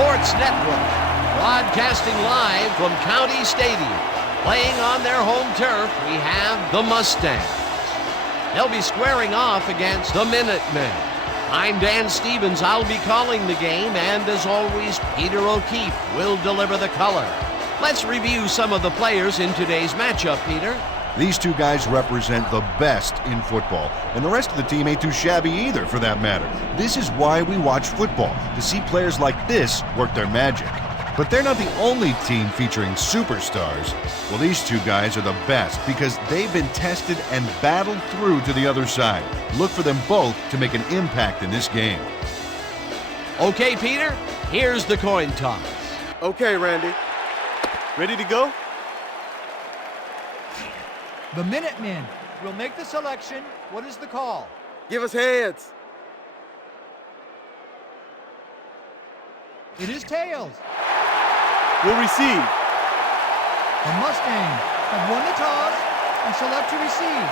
Sports Network, broadcasting live from County Stadium. Playing on their home turf, we have the Mustangs. They'll be squaring off against the Minutemen. I'm Dan Stevens. I'll be calling the game, and as always, Peter O'Keefe will deliver the color. Let's review some of the players in today's matchup, Peter. These two guys represent the best in football, and the rest of the team ain't too shabby either, for that matter. This is why we watch football, to see players like this work their magic. But they're not the only team featuring superstars. Well, these two guys are the best because they've been tested and battled through to the other side. Look for them both to make an impact in this game. Okay, Peter, here's the coin toss. Okay, Randy. Ready to go? The Minutemen will make the selection. What is the call? Give us heads. It is tails. We'll receive. The Mustangs have won the toss and select to receive.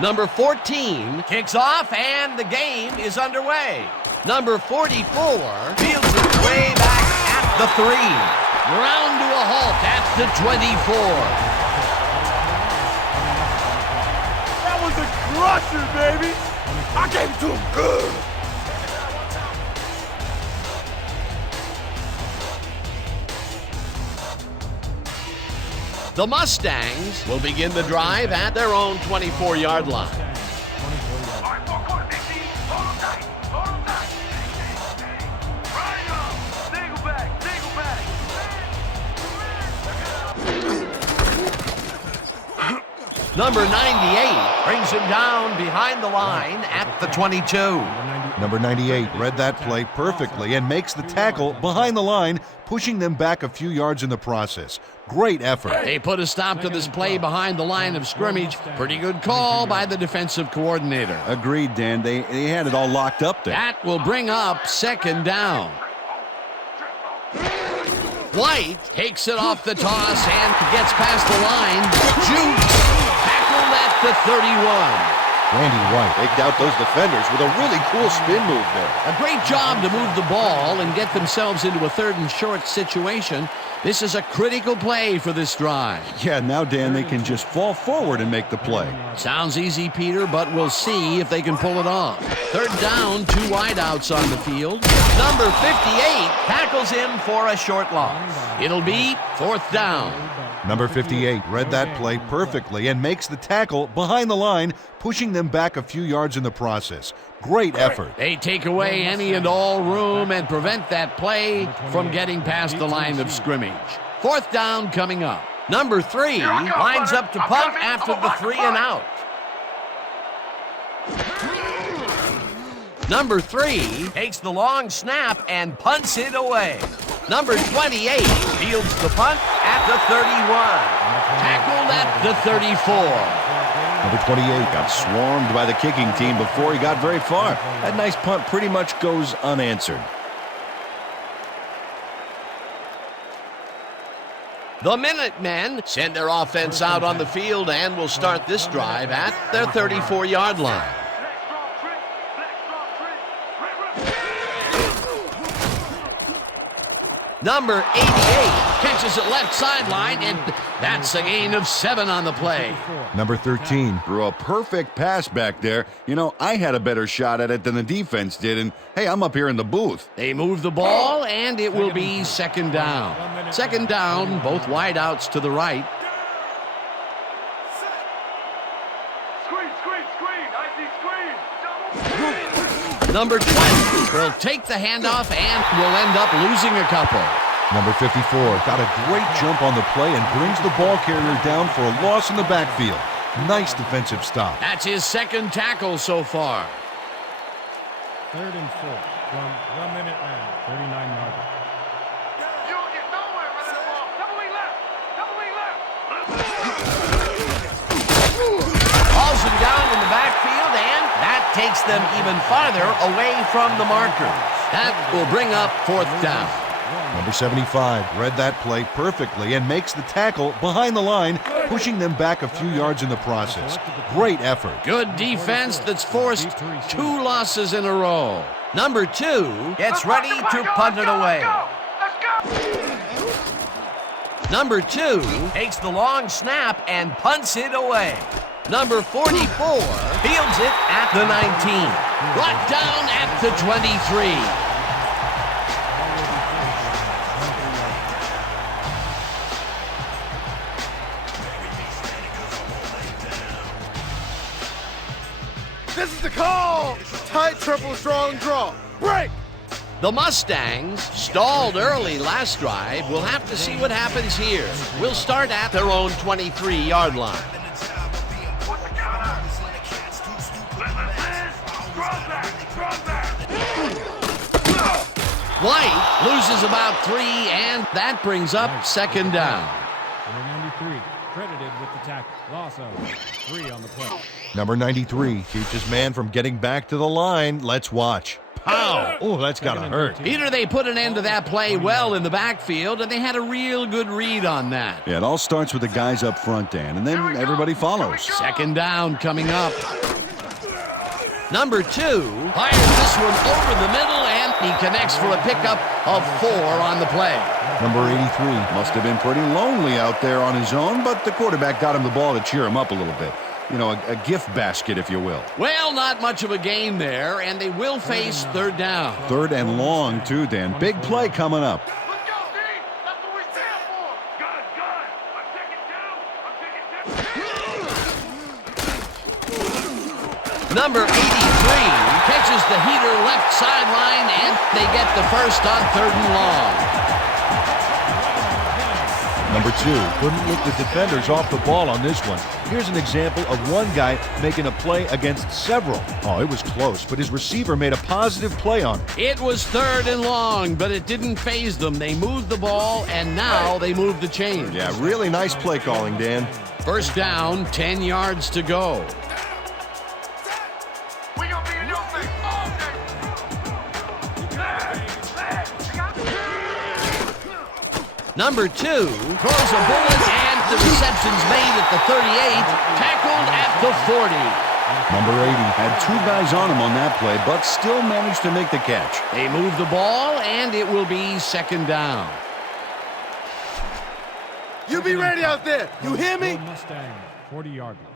Number 14 kicks off, and the game is underway. Number 44 fields it way back at the 3. Ground to a halt at the 24. That was a crusher, baby. I gave it to him good. The Mustangs will begin the drive at their own 24-yard line. Number 98 brings him down behind the line at the 22. Number 98 read that play perfectly and makes the tackle behind the line, pushing them back a few yards in the process. Great effort. They put a stop to this play behind the line of scrimmage. Pretty good call by the defensive coordinator. Agreed, Dan. They had it all locked up there. That will bring up second down. White takes it off the toss and gets past the line. Jukes. Tackled at the 31. Randy White eked out those defenders with a really cool spin move there. A great job to move the ball and get themselves into a 3rd and short situation. This is a critical play for this drive. Yeah, now, Dan, they can just fall forward and make the play. Sounds easy, Peter, but we'll see if they can pull it off. 3rd down, 2 wideouts on the field. Number 58 tackles him for a short loss. It'll be 4th down. Number 58 read that play perfectly and makes the tackle behind the line, pushing them back a few yards in the process. Great effort. They take away any and all room and prevent that play from getting past the line of scrimmage. 4th down coming up. Number 3 lines up to punt after the 3 and out. Number 3 takes the long snap and punts it away. Number 28 fields the punt at the 31. Tackled at the 34. Number 28 got swarmed by the kicking team before he got very far. That nice punt pretty much goes unanswered. The Minutemen send their offense out on the field and will start this drive at their 34-yard line. Number 88 catches it left sideline, and that's a gain of 7 on the play. Number 13 threw a perfect pass back there. You know, I had a better shot at it than the defense did, and hey, I'm up here in the booth. They move the ball, and it will be 2nd down. 2nd down, both wideouts to the right. Number 20 will take the handoff and will end up losing a couple. Number 54 got a great jump on the play and brings the ball carrier down for a loss in the backfield. Nice defensive stop. That's his 2nd tackle so far. 3rd and 4 from the Minutemen, 39-yard line. You don't get nowhere with that ball. Double wing left. Double wing left. Hauls him down in the backfield, and that takes them even farther away from the markers. That will bring up fourth down. Number 75 read that play perfectly and makes the tackle behind the line, pushing them back a few yards in the process. Great effort. Good defense that's forced 2 losses in a row. Number 2 gets ready to punt it away. Number 2 takes the long snap and punts it away. Number 44 fields it at the 19. Brought down at the 23. This is the call. Tight triple strong draw. Break. The Mustangs stalled early last drive. We'll have to see what happens here. We'll start at their own 23-yard line. White loses about 3, and that brings up second down. Number 93, credited with the tackle. Loss of 3 on the play. Number 93 keeps his man from getting back to the line. Let's watch. Pow! Oh, that's gotta hurt. Peter, they put an end to that play well in the backfield, and they had a real good read on that. Yeah, it all starts with the guys up front, Dan, and then everybody follows. Second down coming up. Number 2 fires this one over the middle, and he connects for a pickup of 4 on the play. Number 83 must have been pretty lonely out there on his own, but the quarterback got him the ball to cheer him up a little bit. You know, a gift basket, if you will. Well, not much of a gain there, and they will face third down. Third and long, too, Dan. Big play coming up. Let's go, D. That's what we stand for. Got it. I'm taking 2. Number 83 catches the heater left sideline, and they get the first on third and long. Number 2 couldn't lift the defenders off the ball on this one. Here's an example of one guy making a play against several. Oh, it was close, but his receiver made a positive play on it. It was third and long, but it didn't faze them. They moved the ball, and now they move the chains. Yeah, really nice play calling, Dan. First down, 10 yards to go. We gonna be in your face all day. Number 2 throws a bullet, and the reception's made at the 38, tackled at the 40. Number 80 had 2 guys on him on that play, but still managed to make the catch. They move the ball, and it will be second down. You be ready out there. You hear me? Mustang, 40-yard line.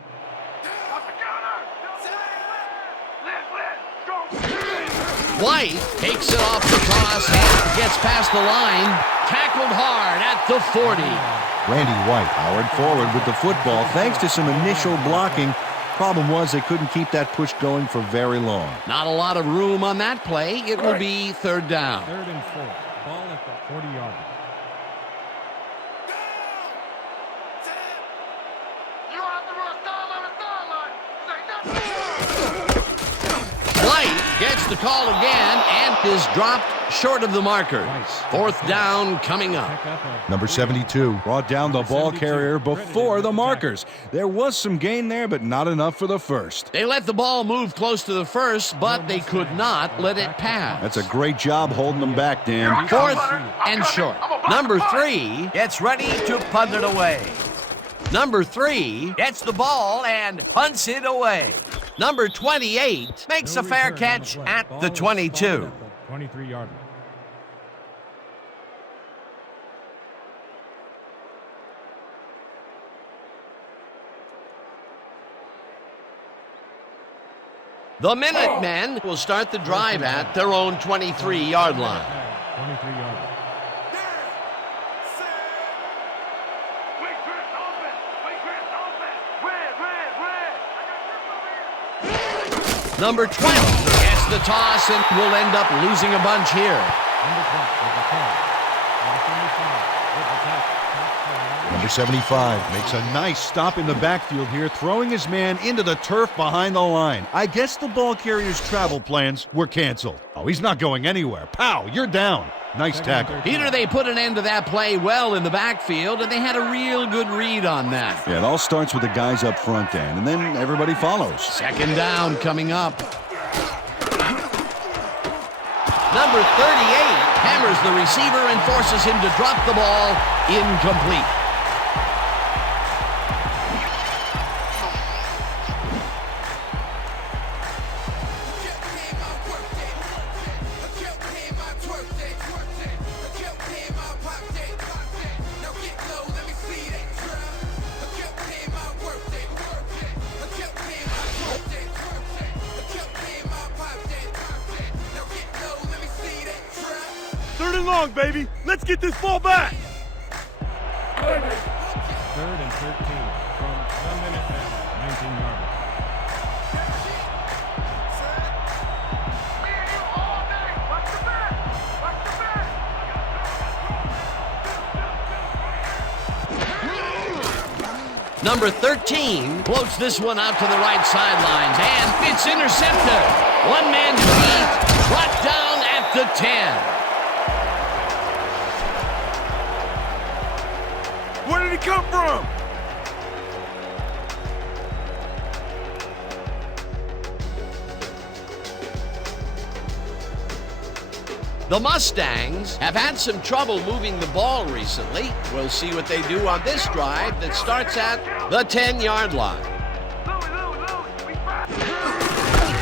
White takes it off the cross and gets past the line. Tackled hard at the 40. Randy White powered forward with the football thanks to some initial blocking. Problem was they couldn't keep that push going for very long. Not a lot of room on that play. It will be third down. Third and 4. Ball at the 40-yard line. You don't have to run sideline to sideline. Say nothing. White gets the call again and is dropped short of the markers. Fourth down coming up. Number 72 brought down the ball carrier before the markers. There was some gain there, but not enough for the first. They let the ball move close to the first, but they could not let it pass. That's a great job holding them back, Dan. Fourth and short. Number 3 gets ready to punt it away. Number 3 gets the ball and punts it away. Number 28 makes a fair catch at the 22. 23-yard line. The Minutemen will start the drive at their own 23-yard line. 23-yard line. Number 20 gets the toss and will end up losing a bunch here. Number 12 with the catch. Number 75 with the tackle. Number 75 makes a nice stop in the backfield here, throwing his man into the turf behind the line. I guess the ball carrier's travel plans were canceled. Oh, he's not going anywhere. Pow, you're down. Nice tackle. Peter, they put an end to that play well in the backfield, and they had a real good read on that. Yeah, it all starts with the guys up front, Dan, and then everybody follows. Second down coming up. Number 38 hammers the receiver and forces him to drop the ball. Incomplete. Third and long, baby. Let's get this ball back. 3rd and 13 from the Minutemen, 19 yards. Me and you all day. Watch the back. Watch the back. Number 13 floats this one out to the right sidelines, and it's intercepted. One man to beat, brought down at the 10. Where did he come from? The Mustangs have had some trouble moving the ball recently. We'll see what they do on this drive that starts at the 10-yard line.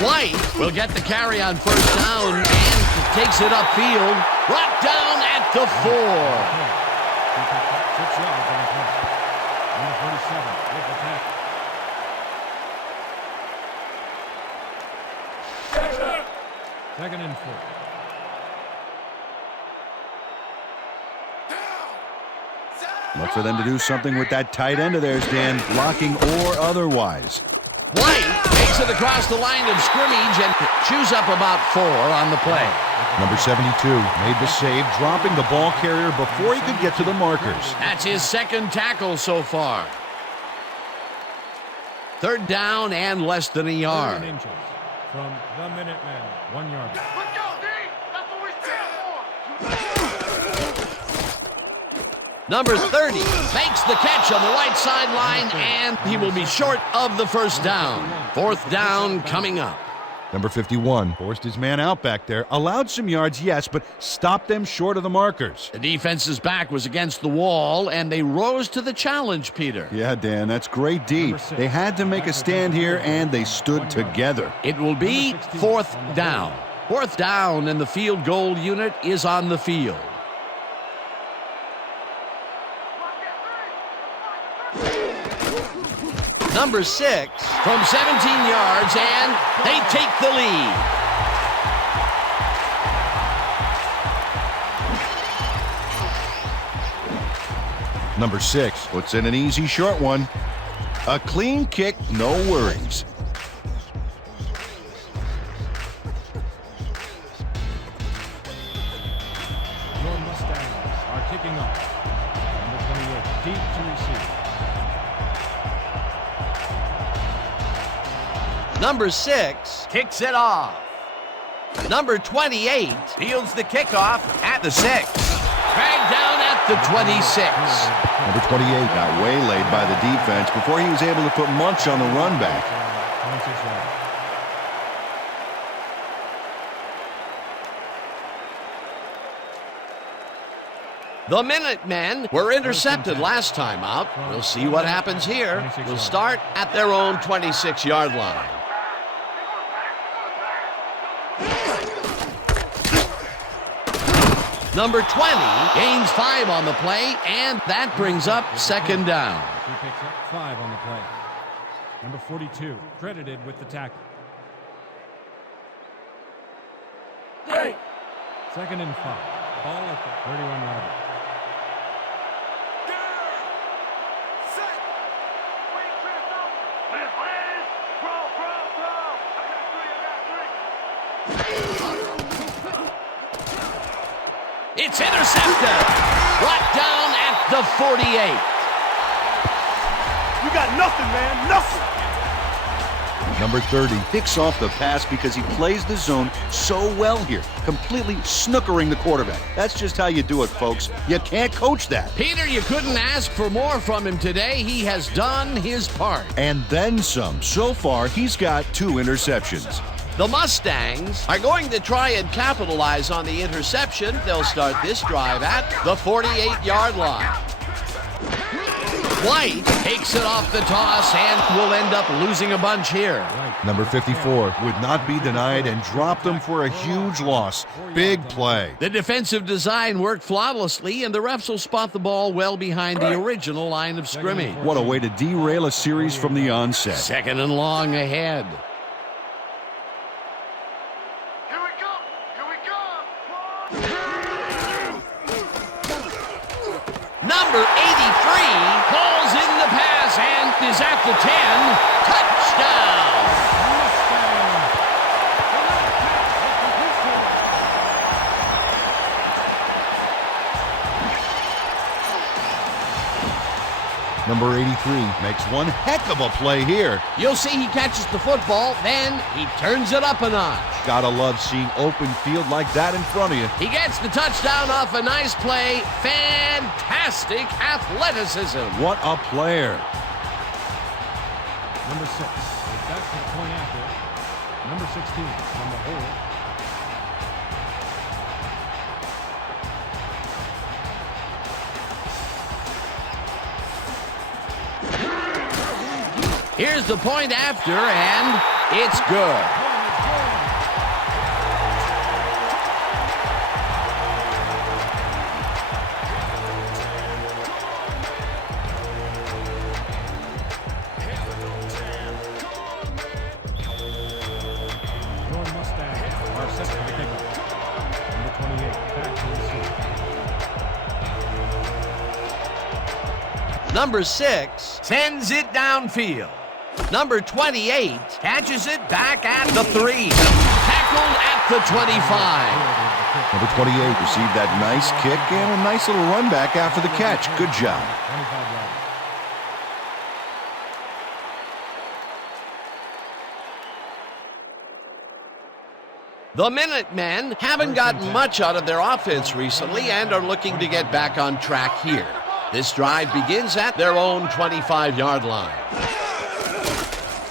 White will get the carry on first down and takes it upfield, brought down at the 4. He picked up 6 yards on the play. Number 47 with the tackle. 2nd and 4. Look for them to do something with that tight end of theirs, Dan, blocking or otherwise. White takes it across the line of scrimmage and chews up about 4 on the play. Number 72 made the save, dropping the ball carrier before he could get to the markers. That's his 2nd tackle so far. 3rd down and less than a 3rd yard. inches from the Minutemen, 1 yard. Let's go, D. That's what we stand for. Number 30 makes the catch on the right sideline, and he will be short of the first down. 4th down coming up. Number 51 forced his man out back there, allowed some yards, yes, but stopped them short of the markers. The defense's back was against the wall, and they rose to the challenge, Peter. Yeah, Dan, that's great D. They had to make a stand here, and they stood together. It will be 4th down. 4th down, and the field goal unit is on the field. Number 6 from 17 yards, and they take the lead. Number 6 puts in an easy short one. A clean kick, no worries. Your Mustangs are kicking off. Number 28 deep to receive. Number 6 kicks it off. Number 28 fields the kickoff at the 6. Dragged down at the 26. Number 28 got waylaid by the defense before he was able to put much on the run back. 26 yards. The Minutemen were intercepted last time out. We'll see what happens here. We'll start at their own 26-yard line. Number 20 gains 5 on the play, and that brings up 2nd down. He picks up 5 on the play. Number 42 credited with the tackle. 2nd and 5. Ball at the 31-yard line. It's intercepted. Brought down at the 48. You got nothing, man. Nothing. Number 30 picks off the pass because he plays the zone so well here, completely snookering the quarterback. That's just how you do it, folks. You can't coach that. Peter, you couldn't ask for more from him today. He has done his part. And then some. So far, he's got 2 interceptions. The Mustangs are going to try and capitalize on the interception. They'll start this drive at the 48-yard line. White takes it off the toss and will end up losing a bunch here. Number 54 would not be denied and dropped them for a huge loss. Big play. The defensive design worked flawlessly, and the refs will spot the ball well behind the original line of scrimmage. What a way to derail a series from the onset. 2nd and long ahead. Here we go! Here we go! Number 83 calls in the pass and is at the 10. Touchdown! Number 83 makes one heck of a play here. You'll see he catches the football, then he turns it up a notch. Gotta love seeing open field like that in front of you. He gets the touchdown off a nice play. Fantastic athleticism. What a player. Number 6 is back to the point after. Number 16 on the hold. Here's the point after, and it's good. Your Mustangs are set for the kickoff. Number 28 back to receive. Number 6 sends it downfield. Number 28 catches it back at the 3. Tackled at the 25. Number 28 received that nice kick and a nice little run back after the catch. Good job. 25 yards. The Minutemen haven't gotten much out of their offense recently and are looking to get back on track here. This drive begins at their own 25-yard line.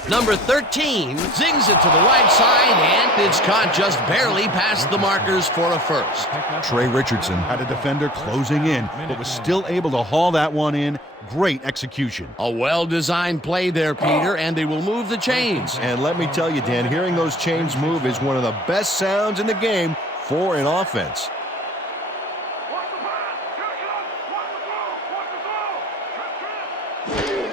Number 13 zings it to the right side, and it's caught just barely past the markers for a first. Trey Richardson had a defender closing in, but was still able to haul that one in. Great execution. A well-designed play there, Peter, and they will move the chains. And let me tell you, Dan, hearing those chains move is one of the best sounds in the game for an offense. Watch the pass! Here it comes! Watch the throw! Watch the throw! Trip, trip!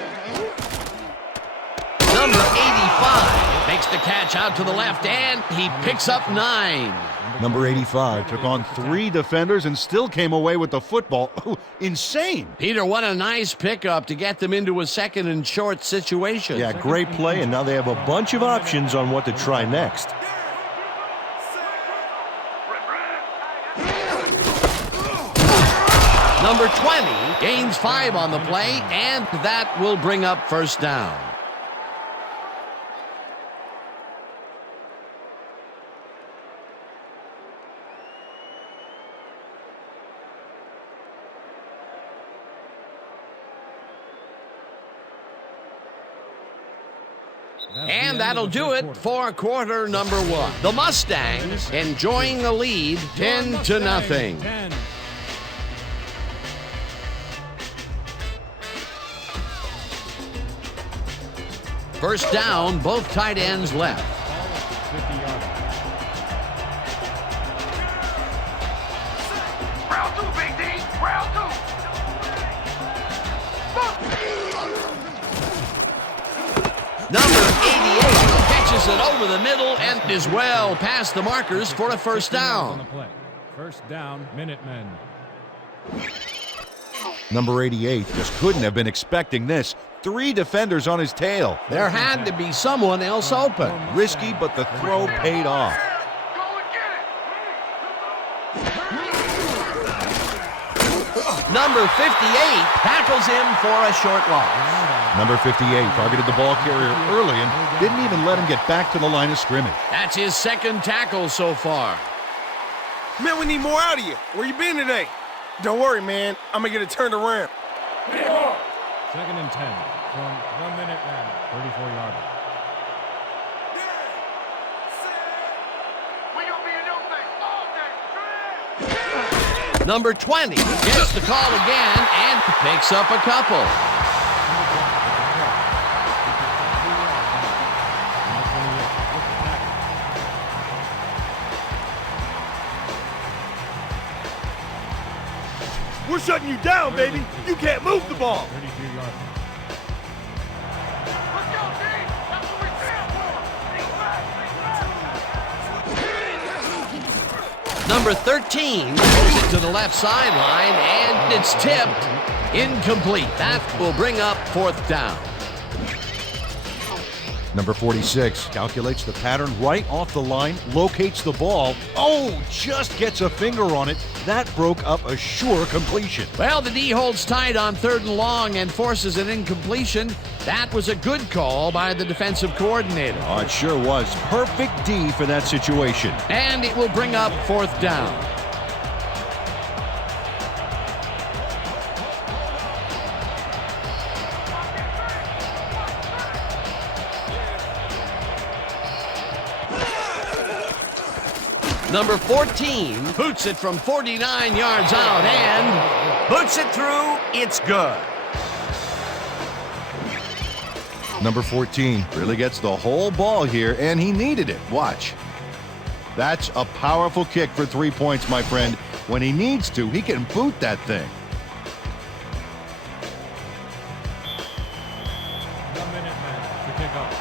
Number 85 makes the catch out to the left, and he picks up 9. Number 85 took on 3 defenders and still came away with the football. Insane. Peter, what a nice pickup to get them into a 2nd and short situation. Yeah, great play, and now they have a bunch of options on what to try next. Number 20 gains 5 on the play, and that will bring up first down. And that'll do it for quarter number 1. The Mustangs enjoying the lead 10-0. 10. First down, both tight ends left. 50 yards. Round 2, Big D! Round 2! Number 88 catches it over the middle and is well past the markers for a first On down. the play. First down, Minutemen. Number 88 just couldn't have been expecting this. 3 defenders on his tail. There had to be someone else open. Risky, but the throw paid off. Go and get it! Number 58 tackles him for a short loss. Number 58 targeted the ball carrier early and didn't even let him get back to the line of scrimmage. That's his 2nd tackle so far. Man, we need more out of you. Where you been today? Don't worry, man. I'm gonna get it turned around. 2nd and 10 from the Minutemen. 34 yards. Number 20 gets the call again and picks up a couple. We're shutting you down, baby. You can't move the ball. 32-yard line. Let's go, D! That's what we stand for! Think back, Number 13 throws it to the left sideline, and it's tipped. Incomplete. That will bring up 4th down. Number 46 calculates the pattern right off the line, locates the ball. Oh, just gets a finger on it. That broke up a sure completion. Well, the D holds tight on 3rd and long and forces an incompletion. That was a good call by the defensive coordinator. Oh, it sure was. Perfect D for that situation. And it will bring up 4th down. Number 14 boots it from 49 yards out and boots it through. It's good. Number 14 really gets the whole ball here, and he needed it. Watch. That's a powerful kick for 3 points, my friend. When he needs to, he can boot that thing. The Minutemen to kick off.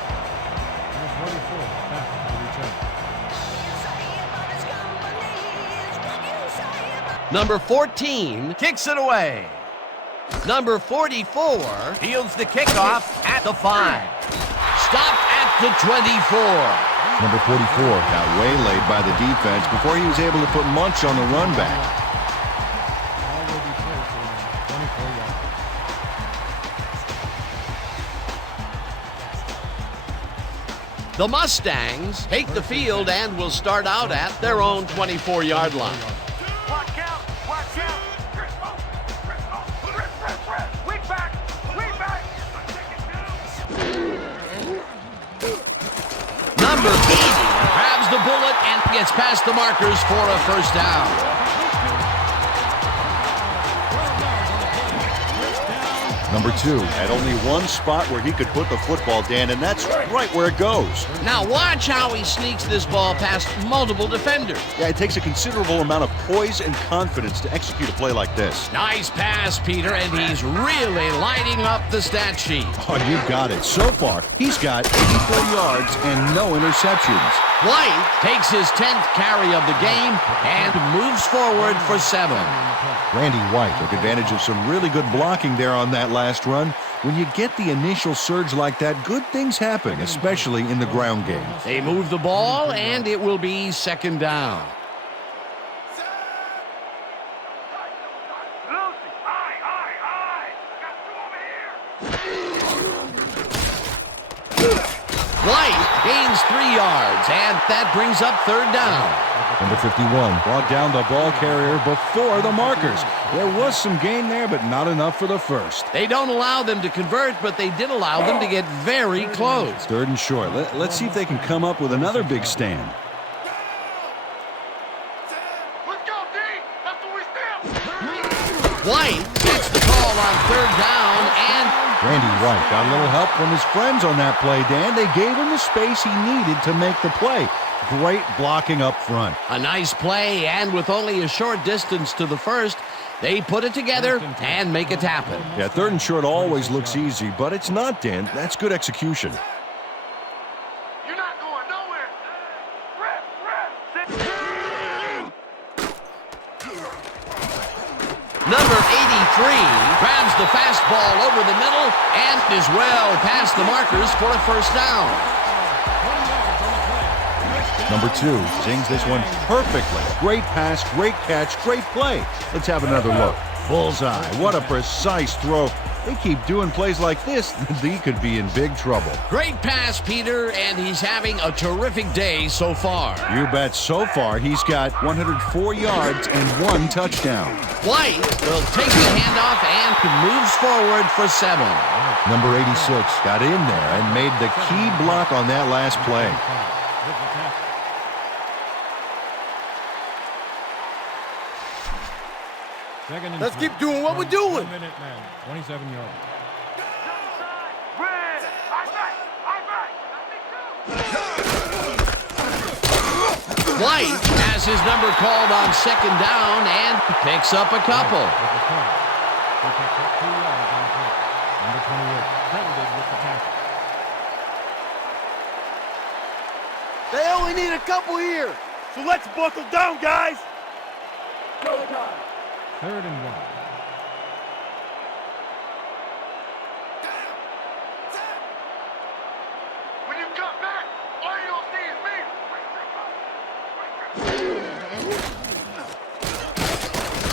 Number 44 back to return. Number 14 kicks it away. Number 44 fields the kickoff at the 5. Stopped at the 24. Number 44 got waylaid by the defense before he was able to put Munch on the run back. Ball will be placed around 24 yards. The Mustangs take the field and will start out at their own 24-yard line. watch out! Watch out! We back! We back! Number 80 grabs the bullet and gets past the markers for a 1st down. Number 2 had only one spot where he could put the football, Dan, and that's right where it goes. Now watch how he sneaks this ball past multiple defenders. Yeah, it takes a considerable amount of poise and confidence to execute a play like this. Nice pass, Peter, and he's really lighting up the stat sheet. Oh, you got it. So far, he's got 84 yards and no interceptions. White takes his 10th carry of the game and moves forward for 7. Randy White took advantage of some really good blocking there on that last run. When you get the initial surge like that, good things happen, especially in the ground game. They move the ball, and it will be 2nd down. Lucy! Aye! Got two over here! White gains 3 yards, and that brings up 3rd down. Number 51 brought down the ball carrier before the markers. There was some gain there, but not enough for the 1st. They don't allow them to convert, but they did allow them to get very close. 3rd and short. Let's see if they can come up with another big stand. Let's go, D! That's what we stand for! White gets the call on 3rd down, and Randy White got a little help from his friends on that play, Dan. They gave him the space he needed to make the play. Great blocking up front. a nice play, and with only a short distance to the 1st, they put it together and make it happen. Yeah, 3rd and short always looks easy, but it's not, Dan. That's good execution. You're not going nowhere! Rep! Number 83 grabs the fastball over the middle and is well past the markers for a 1st down. Number 2 sings this one perfectly. Great pass, great catch, great play. Let's have another look. Bullseye. What a precise throw. They keep doing plays like this, they could be in big trouble. Great pass, Peter, and he's having a terrific day so far. You bet. So far, he's got 104 yards and 1 touchdown. White will take the handoff and moves forward for 7. Number 86 got in there and made the key block on that last play. Second and Let's 3. keep doing what we're doing. 1 minute man, 27 yards. Red, I back. White has his number called on second down and picks up a couple. With the cover. He picks up 2 yards on the play. Number 28, credited with the tackle. They only need a couple here. So let's buckle down, guys. Third and 1. When you come back, all you don't see is me.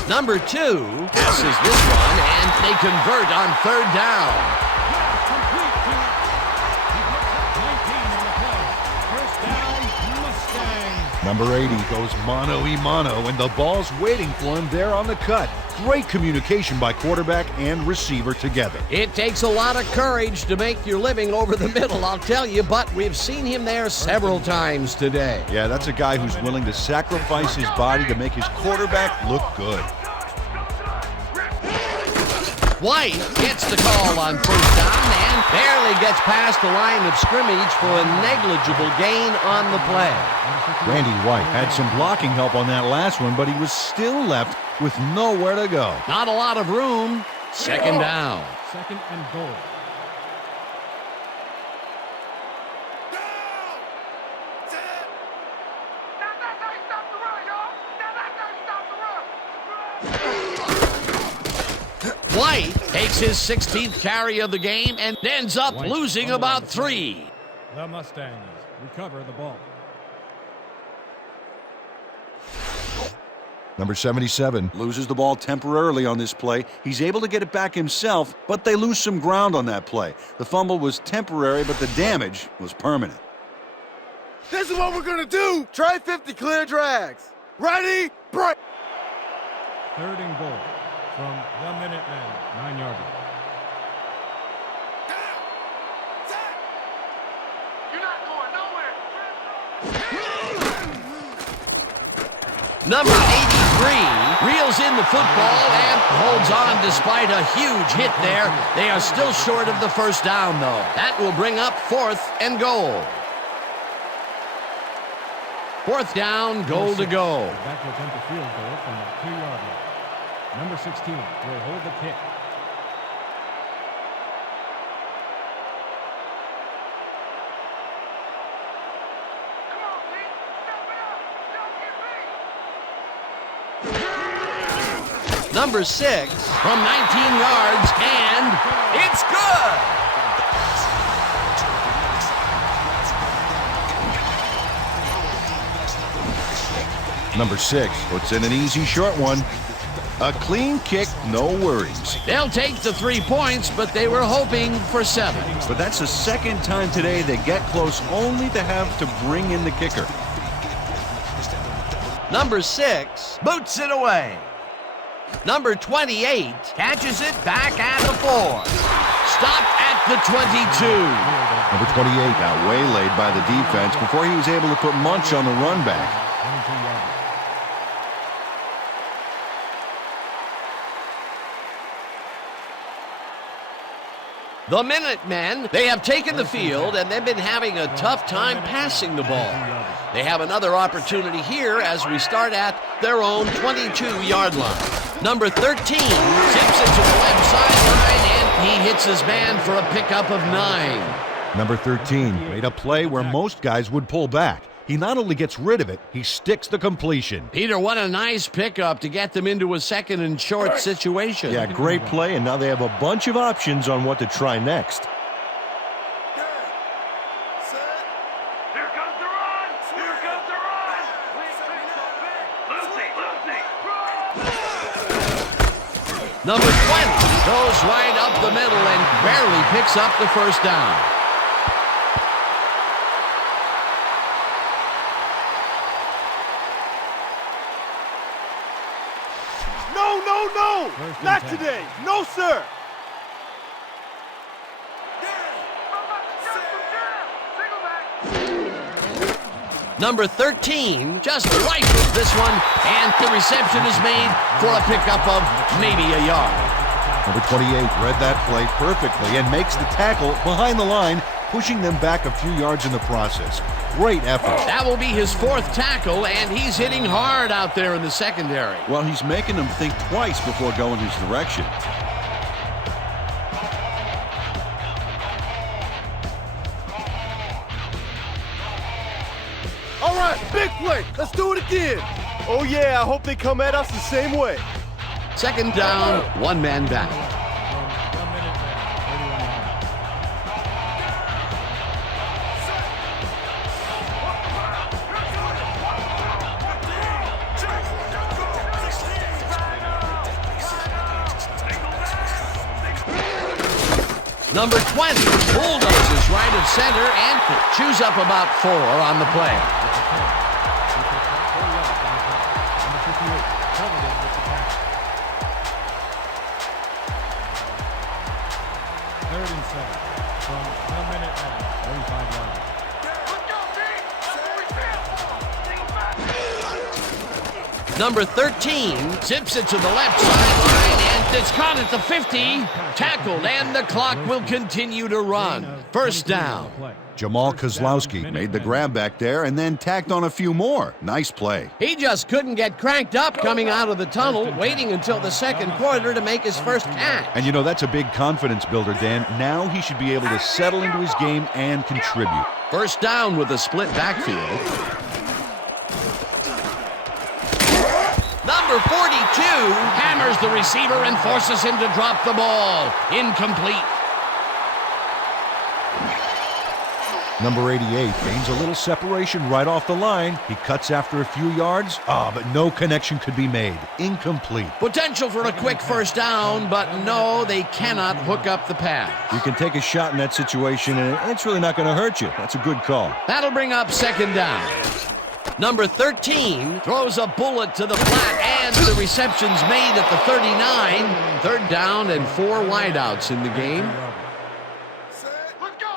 Number 2 passes this one, and they convert on third down. Complete. He picks up 19 on the play. First down, Mustangs. Number 80 goes mano-a-mano, and the ball's waiting for him there on the cut. Great communication by quarterback and receiver together. It takes a lot of courage to make your living over the middle, I'll tell you, but we've seen him there several times today. Yeah, that's a guy who's willing to sacrifice his body to make his quarterback look good. White gets the call on first down and barely gets past the line of scrimmage for a negligible gain on the play. Randy White had some blocking help on that last one, but he was still left with nowhere to go. Not a lot of room. Second down. Second and goal. That's how you stop the run, y'all. That's how you stop the run. White takes his 16th carry of the game and ends up White losing on the about line. 3. The Mustangs recover the ball. Number 77 loses the ball temporarily on this play. He's able to get it back himself, but they lose some ground on that play. The fumble was temporary, but the damage was permanent. This is what we're gonna do. Try 50 clear drags. Ready, break. Third and goal from the Minutemen, 9-yarder. You're not going nowhere. Number 83 reels in the football and holds on despite a huge hit there. They are still short of the first down, though. That will bring up 4th and goal. 4th down, goal to go. Back to attempt a field goal from the 2-yard line. Number 16 will hold the kick. Come on, Pete. Step it up. Don't get beat. Number 6 from 19 yards, and it's good. Number 6 puts in an easy short one. A clean kick, no worries. They'll take the 3 points, but they were hoping for 7. But that's the second time today they get close only to have to bring in the kicker. Number 6 boots it away. Number 28 catches it back at the 4. Stopped at the 22. Number 28 got waylaid by the defense before he was able to put Munch on the run back. 22-yarder. The Minutemen, they have taken the field, and they've been having a tough time passing the ball. They have another opportunity here as we start at their own 22-yard line. Number 13 zips it to the left sideline, and he hits his man for a pickup of 9. Number 13 made a play where most guys would pull back. He not only gets rid of it, he sticks the completion. Peter, what a nice pickup to get them into a second and short situation. Yeah, great play, and now they have a bunch of options on what to try next. Here comes the run. Here comes the run. Lucy. Number 20 goes right up the middle and barely picks up the first down. No. First and Not 10. today. No, sir. Number 13 just rifles this one, and the reception is made for a pickup of maybe a yard. Number 28 read that play perfectly and makes the tackle behind the line, pushing them back a few yards in the process. Great effort. That will be his 4th tackle, and he's hitting hard out there in the secondary. Well, he's making them think twice before going his direction. All right, big play. Let's do it again. Oh, yeah, I hope they come at us the same way. 2nd down, 1 man back. Number 20 bulldozes right of center and chews up about 4 on the play. Number 13 zips it to the left sideline, and it's caught at the 50. Tackled, and the clock will continue to run. 1st down. Jamal Kozlowski made the grab back there and then tacked on a few more. Nice play. He just couldn't get cranked up coming out of the tunnel, waiting until the 2nd quarter to make his 1st catch. And you know, that's a big confidence builder, Dan. Now he should be able to settle into his game and contribute. 1st down with a split backfield. Number 42 hammers the receiver and forces him to drop the ball. Incomplete. Number 88 gains a little separation right off the line. He cuts after a few yards, but no connection could be made. Incomplete. Potential for a quick 1st down, but no, they cannot hook up the pass. You can take a shot in that situation, and it's really not going to hurt you. That's a good call. That'll bring up 2nd down. Number 13 throws a bullet to the flat, and the reception's made at the 39. 3rd down and 4 wideouts in the game. Let's go.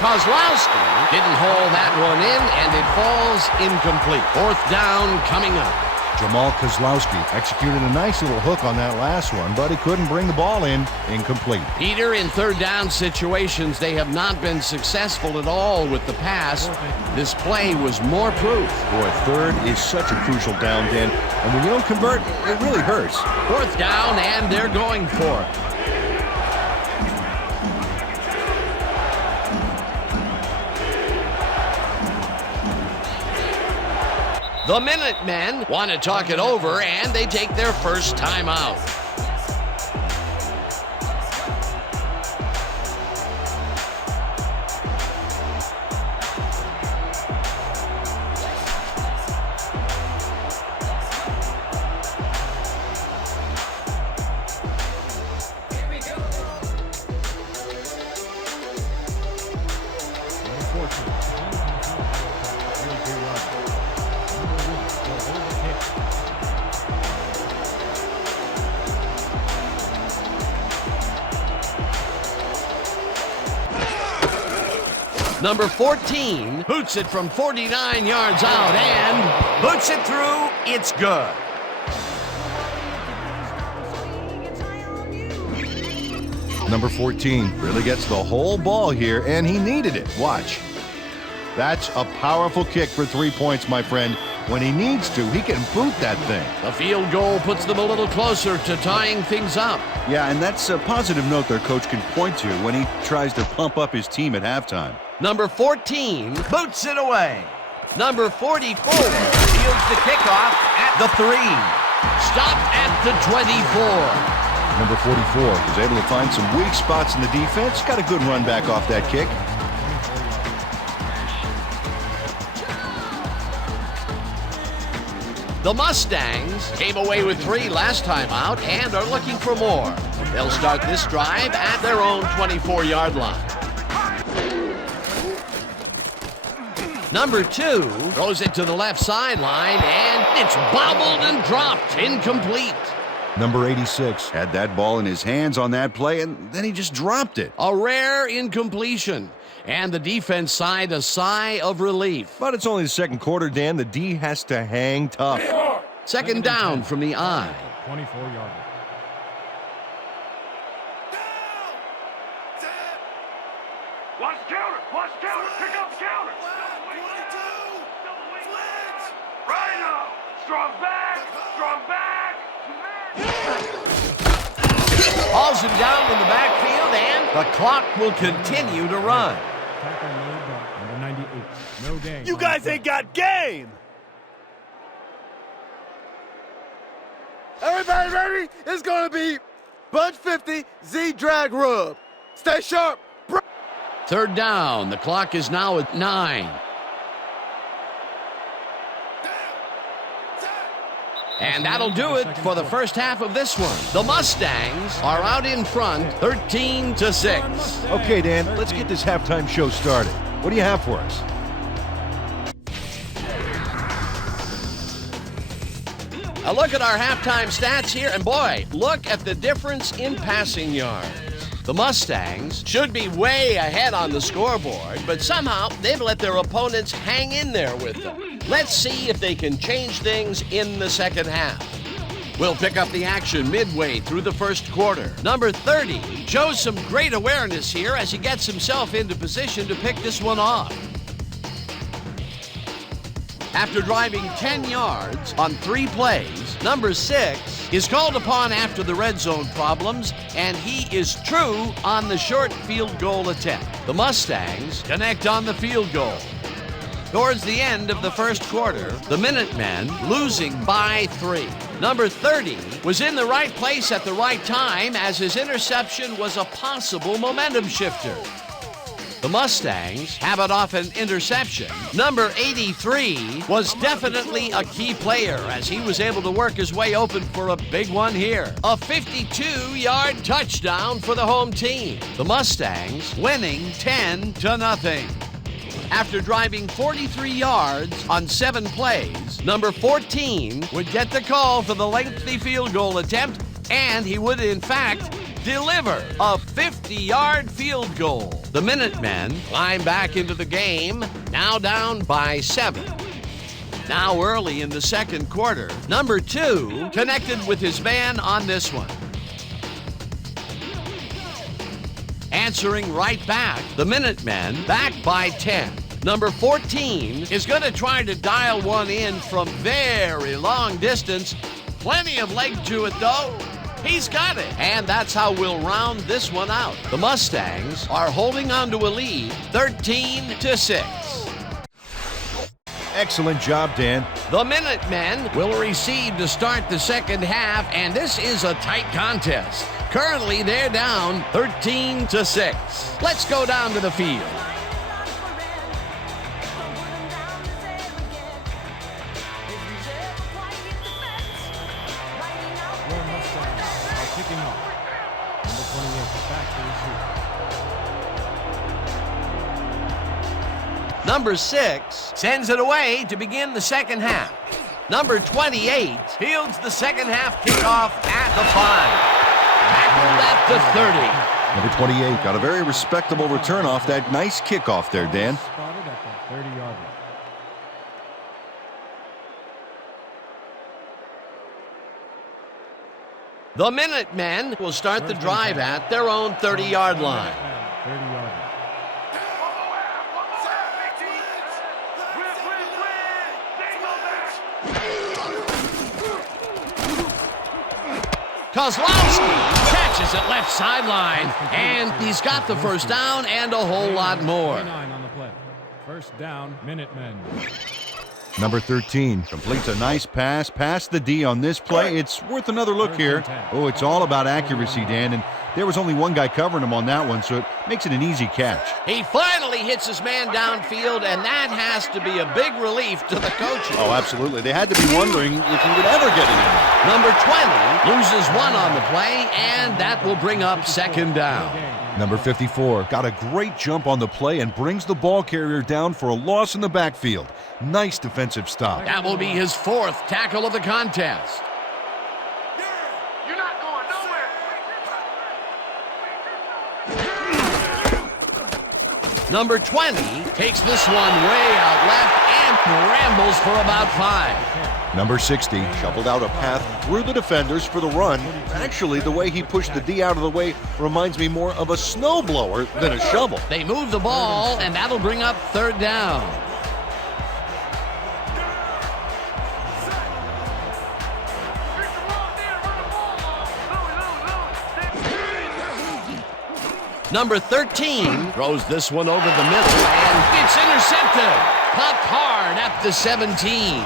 Kozlowski didn't haul that one in, and it falls incomplete. 4th down coming up. Jamal Kozlowski executed a nice little hook on that last one, but he couldn't bring the ball in. Incomplete. Peter, in 3rd down situations, they have not been successful at all with the pass. This play was more proof. Boy, 3rd is such a crucial down, Dan. And when you don't convert, it really hurts. 4th down, and they're going for it. The Minutemen want to talk it over, and they take their 1st timeout. Number 14 boots it from 49 yards out and boots it through. It's good. Number 14 really gets the whole ball here, and he needed it. Watch. That's a powerful kick for 3 points, my friend. When he needs to, he can boot that thing. The field goal puts them a little closer to tying things up. Yeah, and that's a positive note their coach can point to when he tries to pump up his team at halftime. Number 14 boots it away. Number 44 fields the kickoff at the 3. Stopped at the 24. Number 44 was able to find some weak spots in the defense. Got a good run back off that kick. The Mustangs came away with 3 last time out and are looking for more. They'll start this drive at their own 24-yard line. Number 2 throws it to the left sideline, and it's bobbled and dropped. Incomplete. Number 86 Had that ball in his hands on that play, and then he just dropped it. A rare incompletion. And the defense sighed a sigh of relief. But it's only the second quarter, Dan. The D has to hang tough. Second down from the I. 24-yarder. Watch counter. Watch counter. Pick up counter. Right now. Strong back. Strong back. Hauls him down in the backfield, and the clock will continue to run. Tackle made by number 98. No gain. You guys ain't got game. Everybody ready? It's going to be Bunch 50, Z drag rub. Stay sharp. Third down. The clock is now at 9. And that'll do it for the first half of this one. The Mustangs are out in front, 13-6. Okay, Dan, let's get this halftime show started. What do you have for us? A look at our halftime stats here, and boy, look at the difference in passing yards. The Mustangs should be way ahead on the scoreboard, but somehow they've let their opponents hang in there with them. Let's see if they can change things in the second half. We'll pick up the action midway through the first quarter. Number 30 shows some great awareness here as he gets himself into position to pick this one off. After driving 10 yards on 3 plays, number 6 is called upon after the red zone problems, and he is true on the short field goal attempt. The Mustangs connect on the field goal. Towards the end of the first quarter, the Minutemen losing by 3. Number 30 was in the right place at the right time as his interception was a possible momentum shifter. The Mustangs have it off an interception. Number 83 was definitely a key player as he was able to work his way open for a big one here. A 52-yard touchdown for the home team. The Mustangs winning 10-0. After driving 43 yards on 7 plays, number 14 would get the call for the lengthy field goal attempt, and he would in fact deliver a 50-yard field goal. The Minutemen climb back into the game, now down by 7. Now early in the second quarter, number 2 connected with his man on this one. Answering right back, the Minutemen back by 10. Number 14 is going to try to dial one in from very long distance. Plenty of leg to it, though. He's got it. And that's how we'll round this one out. The Mustangs are holding on to a lead, 13-6. Excellent job, Dan. The Minutemen will receive to start the second half, and this is a tight contest. Currently, they're down 13-6. Let's go down to the field. Kicking off. Number 28 back to receive. Number 6 sends it away to begin the second half. Number 28 fields the second half kickoff at the 5. Tackled at the 30. Number 28 got a very respectable return off that nice kickoff there, Dan. Spotted at the 30-yard line. The Minutemen will start the drive at their own 30-yard line. 30-yard line. Kozlowski catches it left sideline, and he's got the first down and a whole lot more. 29 on the play. First down, Minutemen. Number 13 completes a nice pass past the D on this play. It's worth another look here. Oh, it's all about accuracy, Dan, and there was only one guy covering him on that one, so it makes it an easy catch. He finally hits his man downfield, and that has to be a big relief to the coaches. Oh, absolutely. They had to be wondering if he would ever get it in. Number 20 loses one on the play, and that will bring up second down. Number 54 got a great jump on the play and brings the ball carrier down for a loss in the backfield. Nice defensive stop. That will be his 4th tackle of the contest. You're not going nowhere. Number 20 takes this one way out left and rambles for about 5. Number 60 shoveled out a path through the defenders for the run. Actually, the way he pushed the D out of the way reminds me more of a snowblower than a shovel. They move the ball, and that'll bring up 3rd down. Number 13 throws this one over the middle, and it's intercepted. Popped hard at the 17.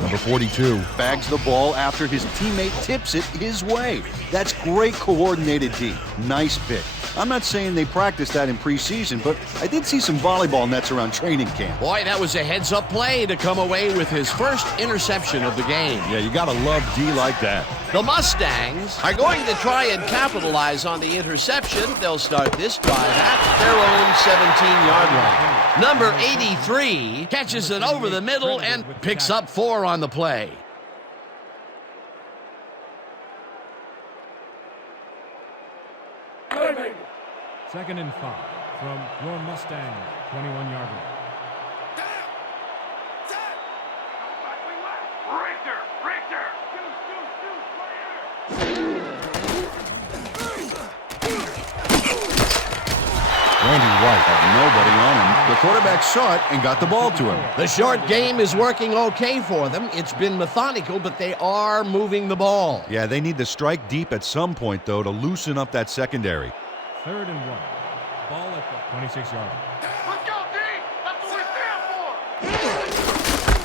Number 42 Bags the ball after his teammate tips it his way. That's great coordinated D. Nice pick. I'm not saying they practiced that in preseason, but I did see some volleyball nets around training camp. Boy, that was a heads-up play to come away with his first interception of the game. Yeah, you gotta love D like that. The Mustangs are going to try and capitalize on the interception. They'll start this drive at their own 17-yard line. Number 83 catches it over the middle and picks up 4 on the play. Second and 5 from your Mustang 21-yard line. Richter! Randy White Had nobody on him. The quarterback saw it and got the ball to him. The short game is working okay for them. It's been methodical, but they are moving the ball. Yeah, they need to strike deep at some point, though, to loosen up that secondary. 3rd and 1. Ball at the 26-yard line. Let's go, D! That's what we stand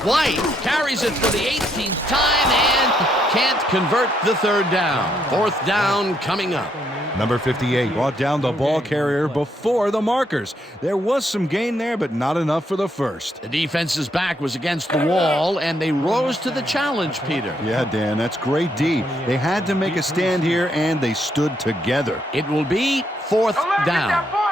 for! White carries it for the 18th time and can't convert the 3rd down. 4th down coming up. Number 58 Brought down the ball carrier before the markers. There was some gain there, but not enough for the first. The defense's back was against the wall, and they rose to the challenge, Peter. Yeah, Dan, that's great D. They had to make a stand here, and they stood together. It will be 4th Don't let him get down. that point!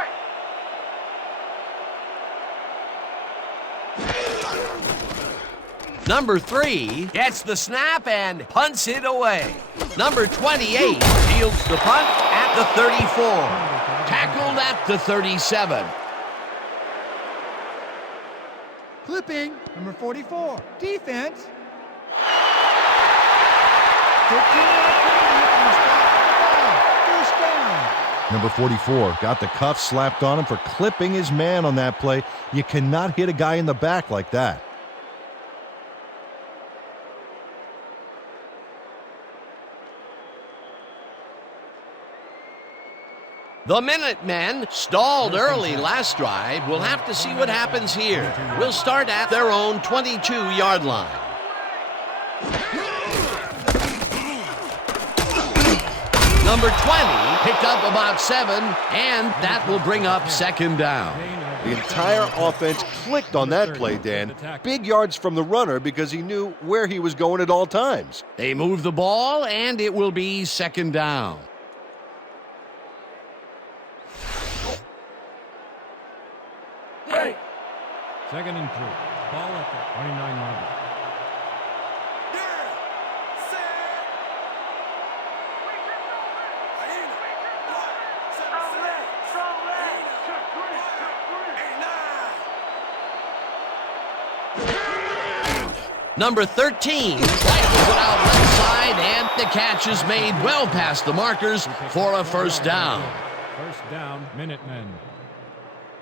Number 3 gets the snap and punts it away. Number 28 fields the punt at the 34. Tackled at the 37. Clipping, number 44. Defense. 15 First down. Number 44 got the cuffs slapped on him for clipping his man on that play. You cannot hit a guy in the back like that. The Minutemen stalled early last drive. We'll have to see what happens here. We'll start at their own 22-yard line. Number 20 picked up about 7, and that will bring up 2nd down. The entire offense clicked on that play, Dan. Big yards from the runner because he knew where he was going at all times. They move the ball, and it will be 2nd down. Second and 3. Ball at the 29-yard line. Number 13 rifles it out left side, and the catch is made well past the markers for a 1st down. 1st down, Minutemen.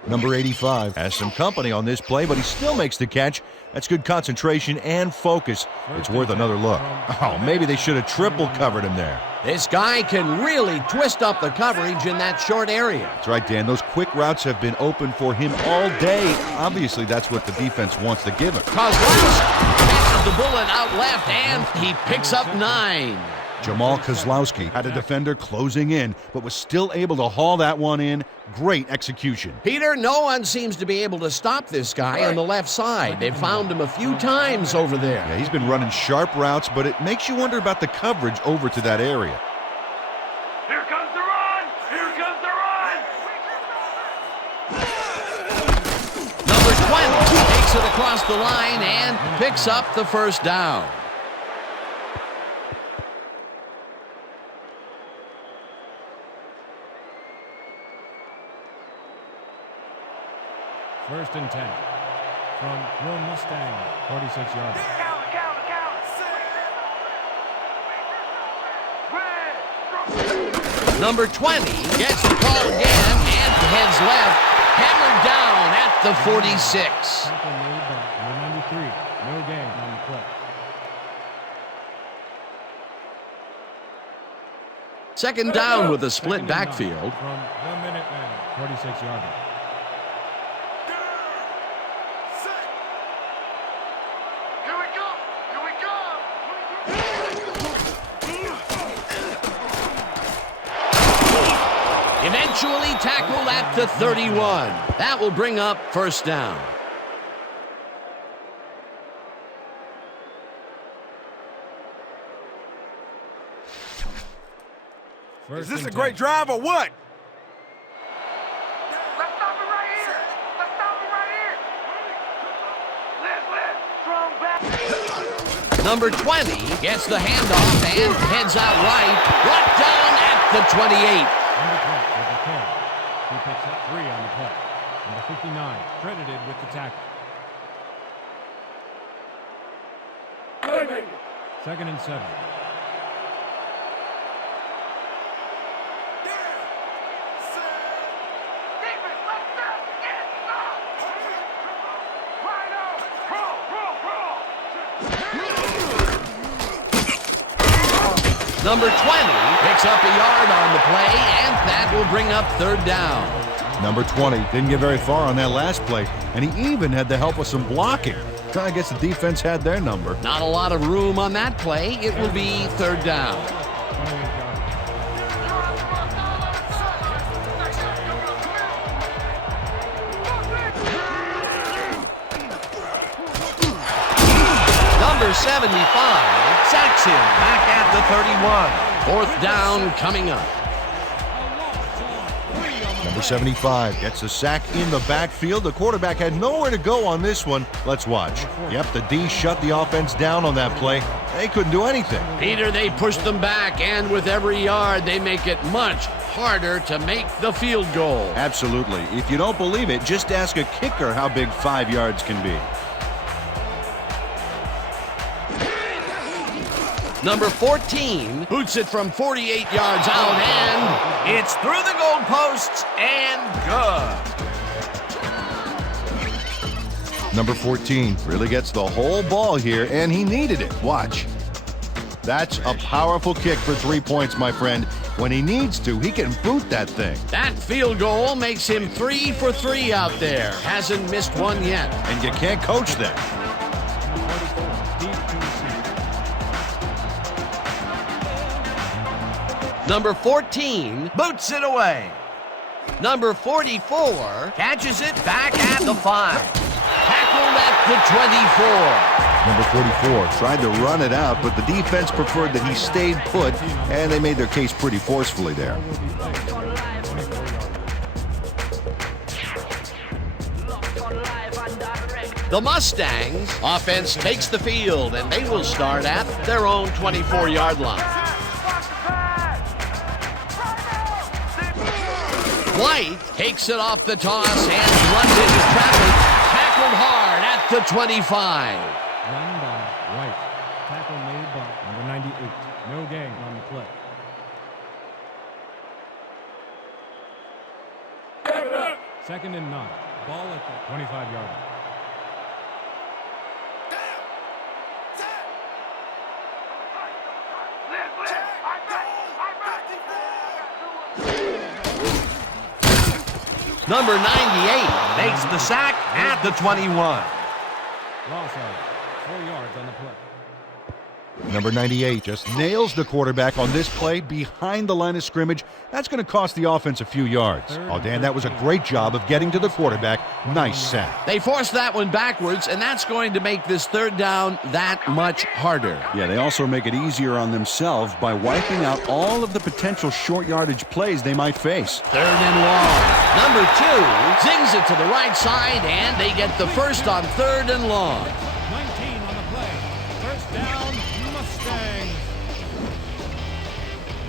Number 85 has some company on this play, but he still makes the catch. That's good concentration and focus. It's worth another look. Oh, maybe they should have triple covered him there. This guy can really twist up the coverage in that short area. That's right, Dan. Those quick routes have been open for him all day. Obviously, that's what the defense wants to give him. Kozlowski catches the bullet out left, and he picks up 9. Jamal Kozlowski had a defender closing in, but was still able to haul that one in. Great execution. Peter, no one seems to be able to stop this guy on the left side. They've found him a few times over there. Yeah, he's been running sharp routes, but it makes you wonder about the coverage over to that area. Here comes the run! Here comes the run! Number 20 takes it across the line and picks up the 1st down. First and 10 from your Mustang, 46-yard. Number 20 gets the call again and heads left. Hammered down at the 46. Tackle made by number 93. No gain on the play. Second down with a split backfield. From the Minutemen, 46-yard. Here we go! Here we go! Eventually tackled at the 31. That will bring up first down. Is this a great drive or what? Let's stop it right here! Let's stop it right here! Let's strong back! Number 20 gets the handoff and heads out right. Brought down at the 28. Number 12 with the carry. He picks up 3 on the play. Number 59 credited with the tackle. Second and 7. Defense, let's stop! Get up! Right out! Roll! Number 20 picks up a yard on the play, and that will bring up third down. Number 20 didn't get very far on that last play, and he even had the help of some blocking. I guess the defense had their number. Not a lot of room on that play. It will be third down. 28-yard. Number 75 sacks him back at the 31. Fourth down coming up. Number 75 gets a sack in the backfield. The quarterback had nowhere to go on this one. Let's watch. Yep, the D shut the offense down on that play. They couldn't do anything. Peter, they push them back, and with every yard, they make it much harder to make the field goal. Absolutely. If you don't believe it, just ask a kicker how big 5 yards can be. Number 14 boots it from 48 yards out, and it's through the goalposts and good. Number 14 really gets the whole ball here, and he needed it. Watch. That's a powerful kick for 3 points, my friend. When he needs to, he can boot that thing. That field goal makes him 3 for 3 out there. Hasn't missed one yet. And you can't coach that. Number 14 boots it away. Number 44 catches it back at the 5. Tackled at the 24. Number 44 tried to run it out, but the defense preferred that he stayed put, and they made their case pretty forcefully there. The Mustangs offense takes the field, and they will start at their own 24-yard line. White takes it off the toss and runs into traffic. Tackled hard at the 25. Run by White. Tackle made by number 98. No gain on the play. Second and 9. Ball at the 25-yard line. Number 98 makes the sack at the 21. Loss of 4 yards on the play. Number 98 just nails the quarterback on this play behind the line of scrimmage. That's going to cost the offense a few yards. Oh, Dan, that was a great job of getting to the quarterback. Nice sack. They forced that one backwards, and that's going to make this third down that much harder. Yeah, they also make it easier on themselves by wiping out all of the potential short yardage plays they might face. Third and long. Number 2 zings it to the right side, and they get the first on third and long. 19 on the play. First down, Mustangs.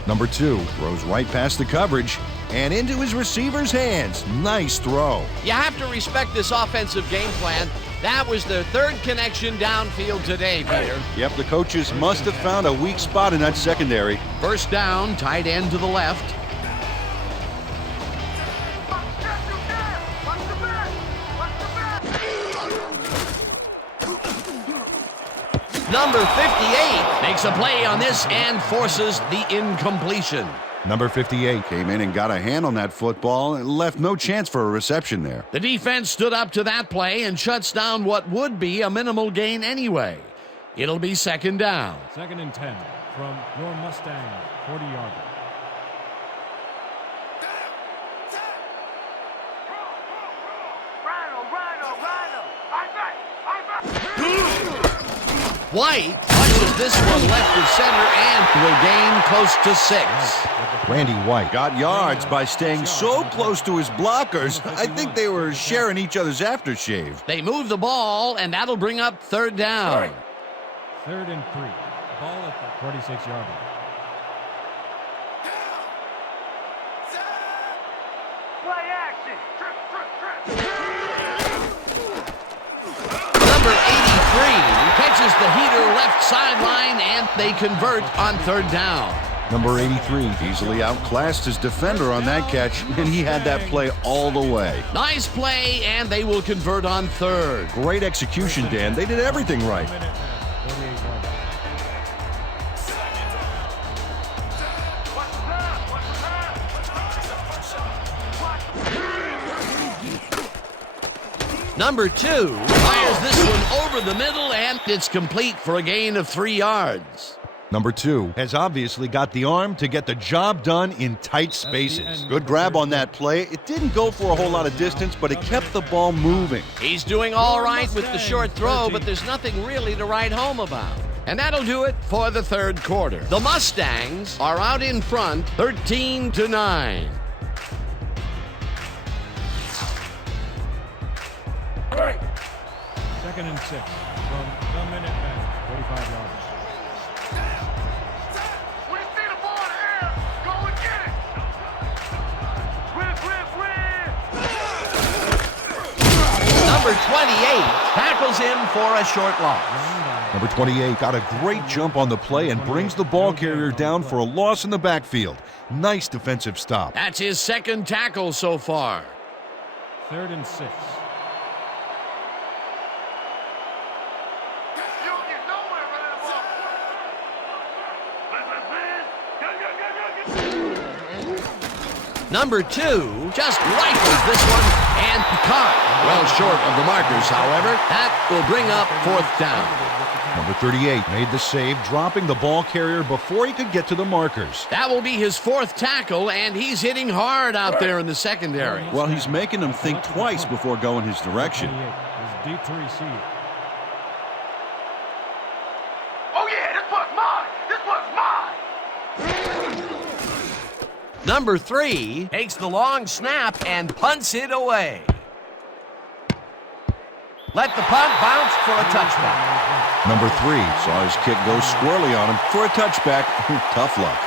Number 2 throws right past the coverage, And into his receiver's hands. Nice throw. You have to respect this offensive game plan. That was their third connection downfield today, Peter. Yep, the coaches must have found a weak spot in that secondary. First down, tight end to the left. Number 58 makes a play on this and forces the incompletion. Number 58 Came in and got a hand on that football and left no chance for a reception there. The defense stood up to that play and shuts down what would be a minimal gain anyway. It'll be second down. 2nd and 10 from your Mustang 40-yarder. White punches this one left of center and will gain close to 6. Randy White Got yards by staying so close to his blockers. I think they were sharing each other's aftershave. They move the ball, and that'll bring up third down. 3rd and 3. Ball at the 46-yarder. Play action. Number 83 catches the heater left sideline, and they convert on third down. Number 83 Easily outclassed his defender on that catch, and he had that play all the way. Nice play, and they will convert on third. Great execution, Dan. They did everything right. 48-yarder. Number 2 fires this one over the middle, and it's complete for a gain of 3 yards. Number 2 has obviously got the arm to get the job done in tight spaces. Good grab on that play. It didn't go for a whole lot of distance, but it kept the ball moving. He's doing all right with the short throw, but there's nothing really to write home about. And that'll do it for the third quarter. The Mustangs are out in front, 13-9. Second and 6 from the Minutemen, 45 yards. When you see the ball in the air, go and get it. Number 28 tackles him for a short loss. Number 28 got a great jump on the play and brings the ball carrier down for a loss in the backfield. Nice defensive stop. That's his second tackle so far. 3rd and 6. You don't get nowhere running the ball. Number 2 just rifles this one and caught. Well short of the markers, however. That will bring up fourth down. Number 38 made the save, dropping the ball carrier before he could get to the markers. That will be his fourth tackle, and he's hitting hard out there in the secondary. Well, he's making them think twice before going his direction. 28 is deep to receive. Oh yeah, this one's mine. This one's mine. Number 3 takes the long snap and punts it away. Let the punt bounce for a touchback. Number 3 Saw his kick go squirrely on him for a touchback. Tough luck.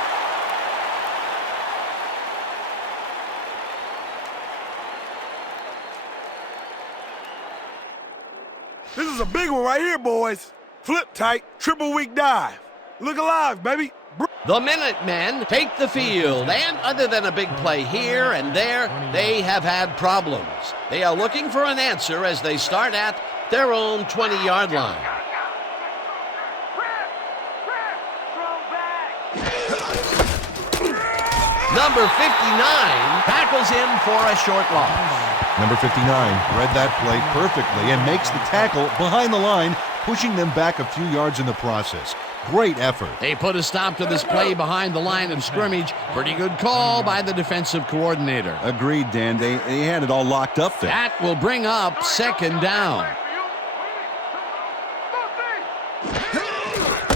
This is a big one right here, boys. Flip tight, triple weak dive. Look alive, baby. The Minutemen take the field, and other than a big play here and there, they have had problems. They are looking for an answer as they start at their own 20-yard line. Number 59 tackles him for a short loss. Number 59 read that play perfectly and makes the tackle behind the line, pushing them back a few yards in the process. Great effort. They put a stop to this play behind the line of scrimmage. Pretty good call by the defensive coordinator. Agreed, Dan. They had it all locked up there. That will bring up second down.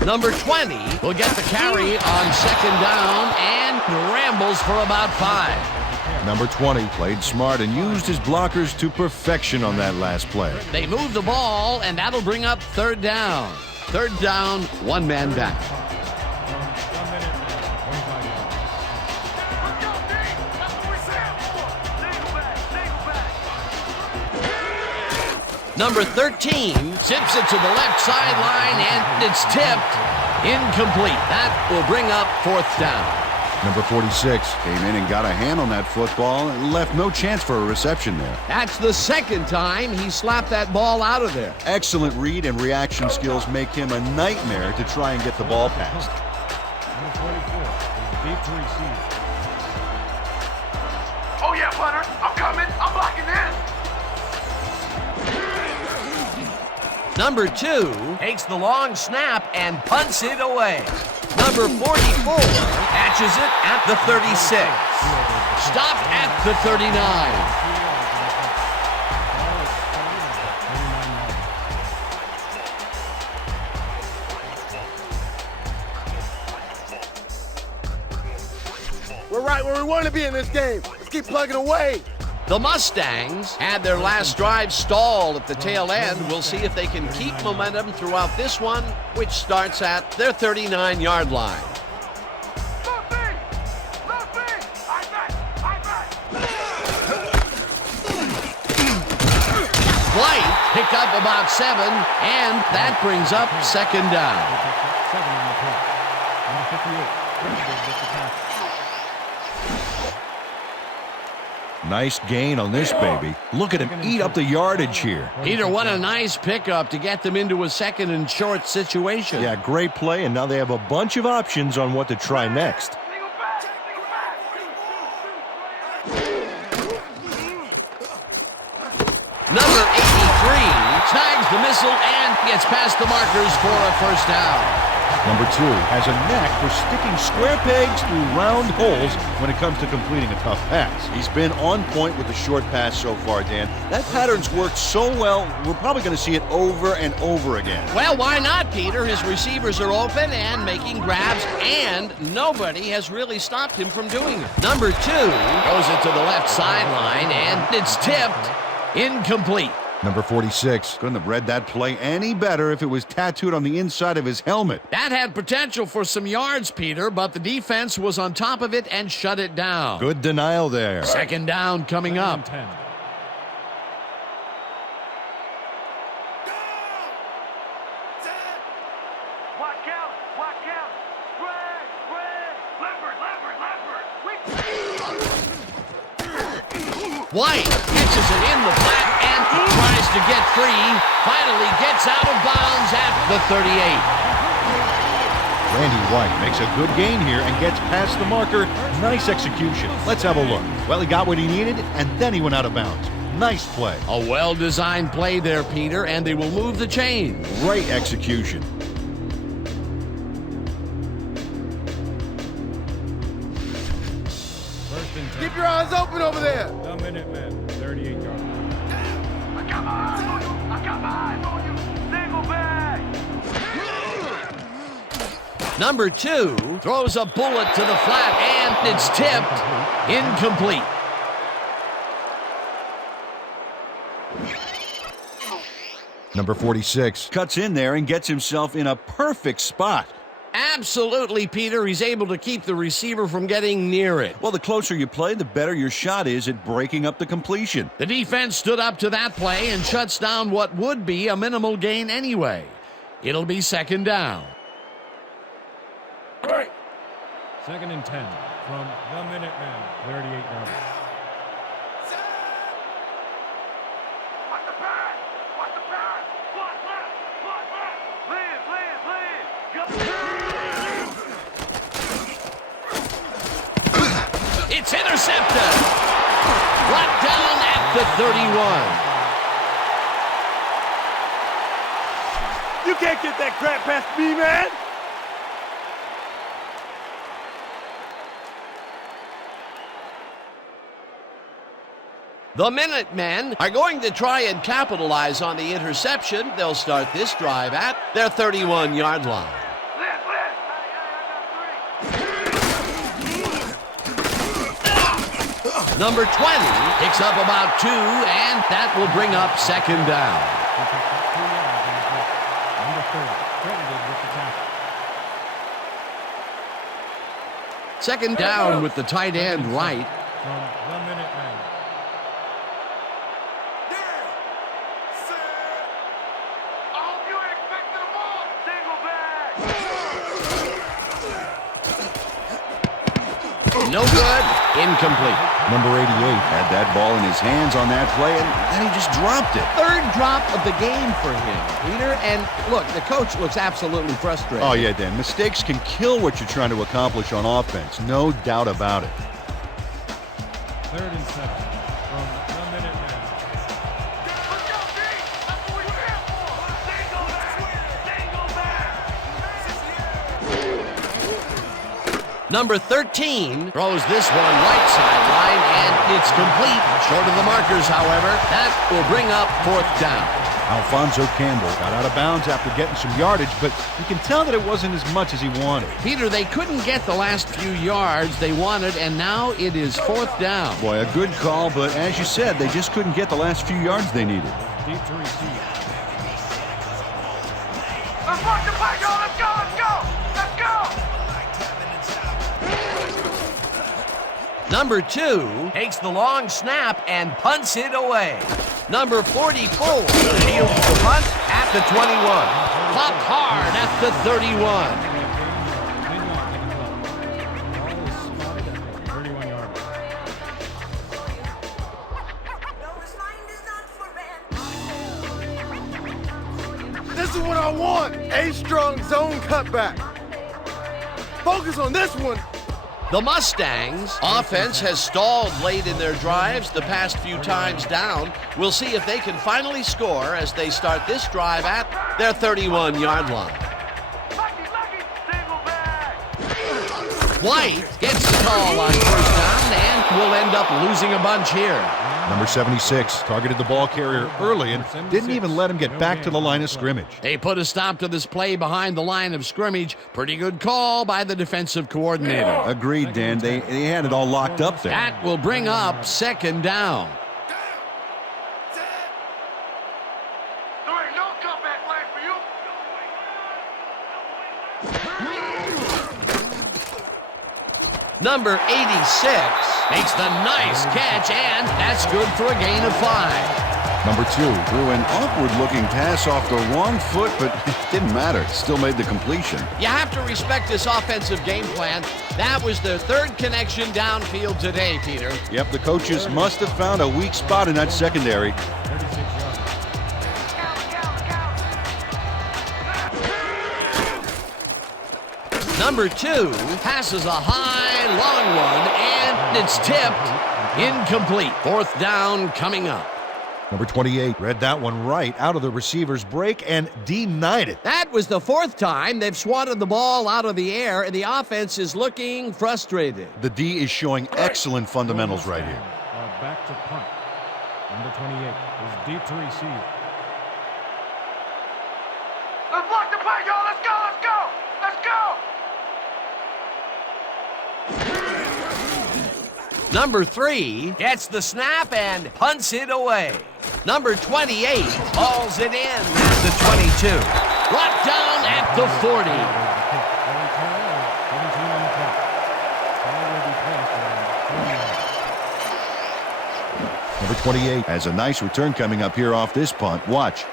Number 20 will get the carry on second down and rambles for about 5. Number 20 Played smart and used his blockers to perfection on that last play. They move the ball, and that'll bring up third down. Third down, one man back. From the Minutemen, 25 yards. Number 13 tips it to the left sideline, and it's tipped. Incomplete. That will bring up 4th down. Number 46. Came in and got a hand on that football and left no chance for a reception there. That's the 2nd time he slapped that ball out of there. Excellent read and reaction skills make him a nightmare to try and get the ball past. Number 44 is deep to receive. Oh yeah, punter. I'm coming. I'm blocking this. Number 2 takes the long snap and punts it away. Number 44 catches it at the 36. Stopped at the 39. We're right where we want to be in this game. Let's keep plugging away. The Mustangs had their last drive stalled at the tail end. We'll see if they can keep momentum throughout this one, which starts at their 39-yard line. White picked up about 7, and that brings up 2nd down. 7 on the play. Number 58. Credited with the tackle. Nice gain on this baby. Look at him eat up the yardage here. Peter, what a nice pickup to get them into a 2nd and short situation. Yeah, great play, and now they have a bunch of options on what to try next. Number 83 snags the missile and gets past the markers for a 1st down. Number 2 has a knack for sticking square pegs through round holes when it comes to completing a tough pass. He's been on point with the short pass so far, Dan. That pattern's worked so well, we're probably going to see it over and over again. Well, why not, Peter? His receivers are open and making grabs, and nobody has really stopped him from doing it. Number 2 goes it to the left sideline, and it's tipped. Incomplete. Number 46. Couldn't have read that play any better if it was tattooed on the inside of his helmet. That had potential for some yards, Peter, but the defense was on top of it and shut it down. Good denial there. 2nd down coming up. 10. Watch out! Watch out! Greg! Leopard! White catches it in the flat and tries to get free. Finally gets out of bounds at the 38. Randy White makes a good gain here and gets past the marker. Nice execution. Let's have a look. Well, he got what he needed, and then he went out of bounds. Nice play. A well-designed play there, Peter, and they will move the chain. Great execution. First and 10. Keep your eyes open over there. The Minutemen, 38 yards. I got my eyes on you! I got my eyes on you! Single bag! Number 2 throws a bullet to the flat, and it's tipped. Incomplete. Number 46. Cuts in there and gets himself in a perfect spot. Absolutely, Peter. He's able to keep the receiver from getting near it. Well, the closer you play, the better your shot is at breaking up the completion. The defense stood up to that play and shuts down what would be a minimal gain anyway. It'll be 2nd down. 2nd and 10 from the Minutemen, 38 yards. Watch the pass! Watch the pass! Watch left! Watch left! Live! It's intercepted. Brought down at the 31. You can't get that crap past me, man. The Minutemen are going to try and capitalize on the interception. They'll start this drive at their 31-yard line. Number 20 picks up about 2, and that will bring up 2nd down. Number 30, credited with the tackle. 2nd down with the tight end right. From the Minutemen. Yeah. Set. No good. Incomplete. Number 88 had that ball in his hands on that play, and then he just dropped it. Third drop of the game for him, Peter. And look, the coach looks absolutely frustrated. Oh, yeah, Dan. Mistakes can kill what you're trying to accomplish on offense. No doubt about it. 3rd and 7 from the Minutemen. Let's go, D! That's what we're here for! Dangle back! Number 13 throws this one right sideline, and it's complete. Short of the markers, however. That will bring up 4th down. Alfonso Campbell got out of bounds after getting some yardage, but you can tell that it wasn't as much as he wanted. Peter, they couldn't get the last few yards they wanted, and now it is 4th down. Boy, a good call, but as you said, they just couldn't get the last few yards they needed. Deep to receive. Let's walk the play, y'all! Let's go! Let's go! Let's go! Number 2 takes the long snap and punts it away. Number 44 shields the punt at the 21. Popped hard at the 31. Ball is spotted at the 31-yard line. This is what I want. A strong zone cutback. Focus on this one. The Mustangs' offense has stalled late in their drives the past few times down. We'll see if they can finally score as they start this drive at their 31-yard line. Lucky, single back! White gets the call on 1st down and will end up losing a bunch here. Number 76 targeted the ball carrier early and didn't even let him get back to the line of scrimmage. They put a stop to this play behind the line of scrimmage. Pretty good call by the defensive coordinator. Agreed, Dan. They had it all locked up there. That will bring up 2nd down. There ain't no comeback line for you! Number 86 makes the nice catch, and that's good for a gain of 5. Number 2 threw an awkward-looking pass off the wrong foot, but it didn't matter. Still made the completion. You have to respect this offensive game plan. That was their 3rd connection downfield today, Peter. Yep, the coaches must have found a weak spot in that secondary. 36 yards. Number 2 passes a high, long one, and it's tipped. Incomplete. 4th down coming up. Number 28 read that one right out of the receiver's break and denied it. That was the 4th time they've swatted the ball out of the air, and the offense is looking frustrated. The D is showing excellent fundamentals right here. Back to punt. Number 28 is deep to receive. Let's block the play, y'all! Let's go! Let's go! Let's go! Number 3 gets the snap and punts it away. Number 28 hauls it in at the 22. Brought down at the 40. Number 28 has a nice return coming up here off this punt. Watch.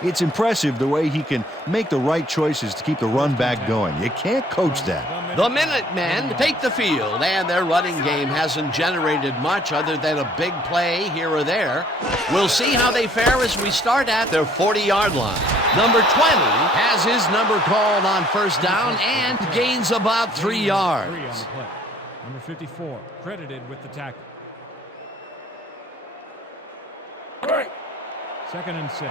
It's impressive the way he can make the right choices to keep the run back going. You can't coach that. The Minutemen take the field, and their running game hasn't generated much other than a big play here or there. We'll see how they fare as we start at their 40-yard line. Number 20 has his number called on 1st down and gains about 3 yards. 3 on the play. Number 54 credited with the tackle. 2nd and 6.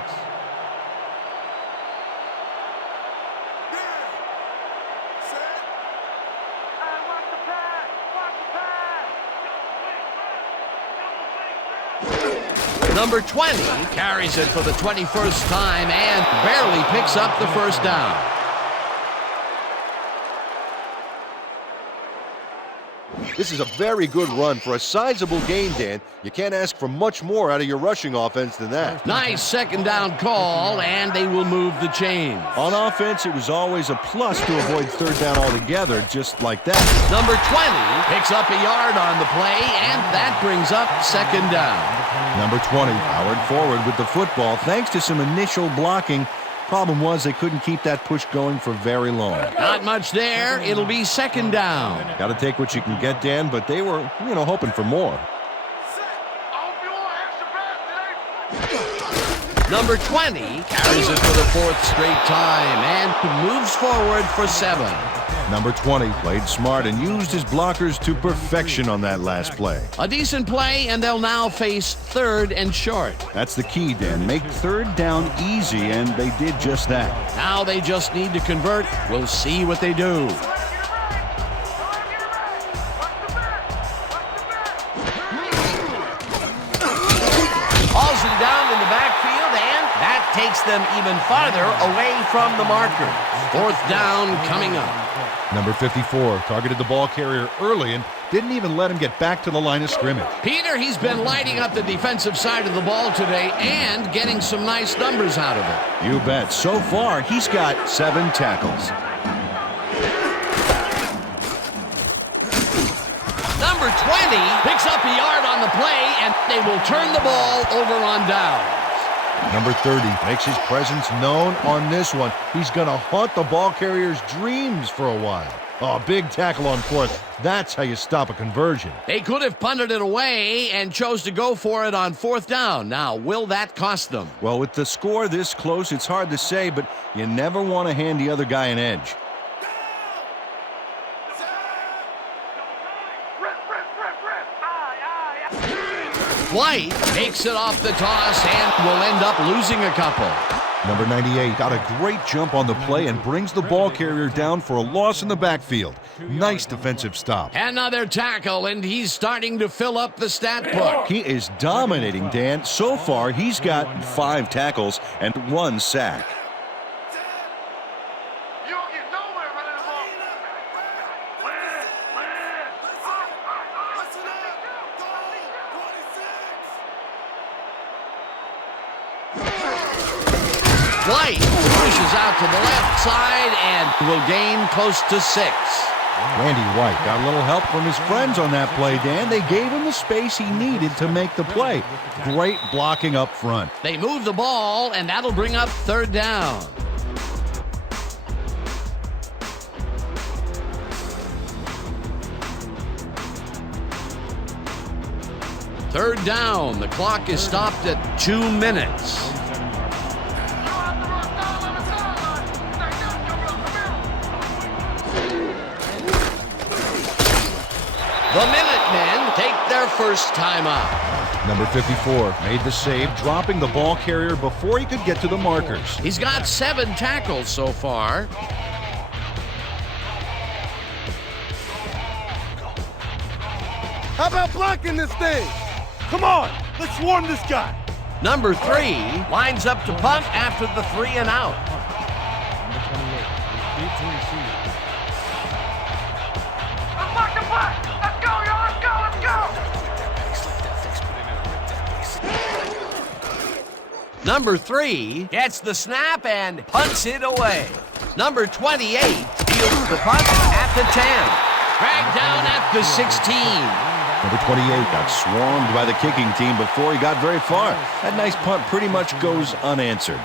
Number 20 carries it for the 21st time and barely picks up the 1st down. This is a very good run for a sizable gain, Dan. You can't ask for much more out of your rushing offense than that. Nice 2nd down call, and they will move the chains. On offense, it was always a plus to avoid 3rd down altogether, just like that. Number 20 picks up a yard on the play, and that brings up 2nd down. Number 20 powered forward with the football thanks to some initial blocking. Problem was they couldn't keep that push going for very long. Not much there. It'll be second down. Got to take what you can get, Dan, but they were, hoping for more. I hope you all extra bad today. Number 20 carries it for the fourth straight time and moves forward for 7. Number 20 played smart and used his blockers to perfection on that last play. A decent play, and they'll now face 3rd and short. That's the key, Dan. Make 3rd down easy, and they did just that. Now they just need to convert. We'll see what they do. Halsey down in the backfield, and that takes them even farther away from the marker. 4th down coming up. Number 54 targeted the ball carrier early and didn't even let him get back to the line of scrimmage. Peter, he's been lighting up the defensive side of the ball today and getting some nice numbers out of it. You bet. So far, he's got 7 tackles. Number 20 picks up a yard on the play, and they will turn the ball over on downs. Number 30 makes his presence known on this one. He's going to haunt the ball carrier's dreams for a while. Oh, big tackle on 4th. That's how you stop a conversion. They could have punted it away and chose to go for it on 4th down. Now, will that cost them? Well, with the score this close, it's hard to say, but you never want to hand the other guy an edge. White takes it off the toss and will end up losing a couple. Number 98 got a great jump on the play and brings the ball carrier down for a loss in the backfield. Nice defensive stop. Another tackle, and he's starting to fill up the stat book. He is dominating, Dan. So far, he's got 5 tackles and 1 sack. You don't get nowhere running the ball. White pushes out to the left side and will gain close to 6. Randy White got a little help from his friends on that play, Dan. They gave him the space he needed to make the play. Great blocking up front. They move the ball, and that'll bring up 3rd down. Third down. The clock is stopped at 2 minutes. The Minutemen take their first time out. Number 54 made the save, dropping the ball carrier before he could get to the markers. He's got 7 tackles so far. How about blocking this thing? Come on, let's swarm this guy. Number 3 lines up to punt after the 3 and out. Let's block the punt. Let's go, y'all. Let's go. Let's go. Number 3 gets the snap and punts it away. Number 28 fields the punt at the 10. Dragged down at the 16. Number 28 got swarmed by the kicking team before he got very far. That nice punt pretty much goes unanswered.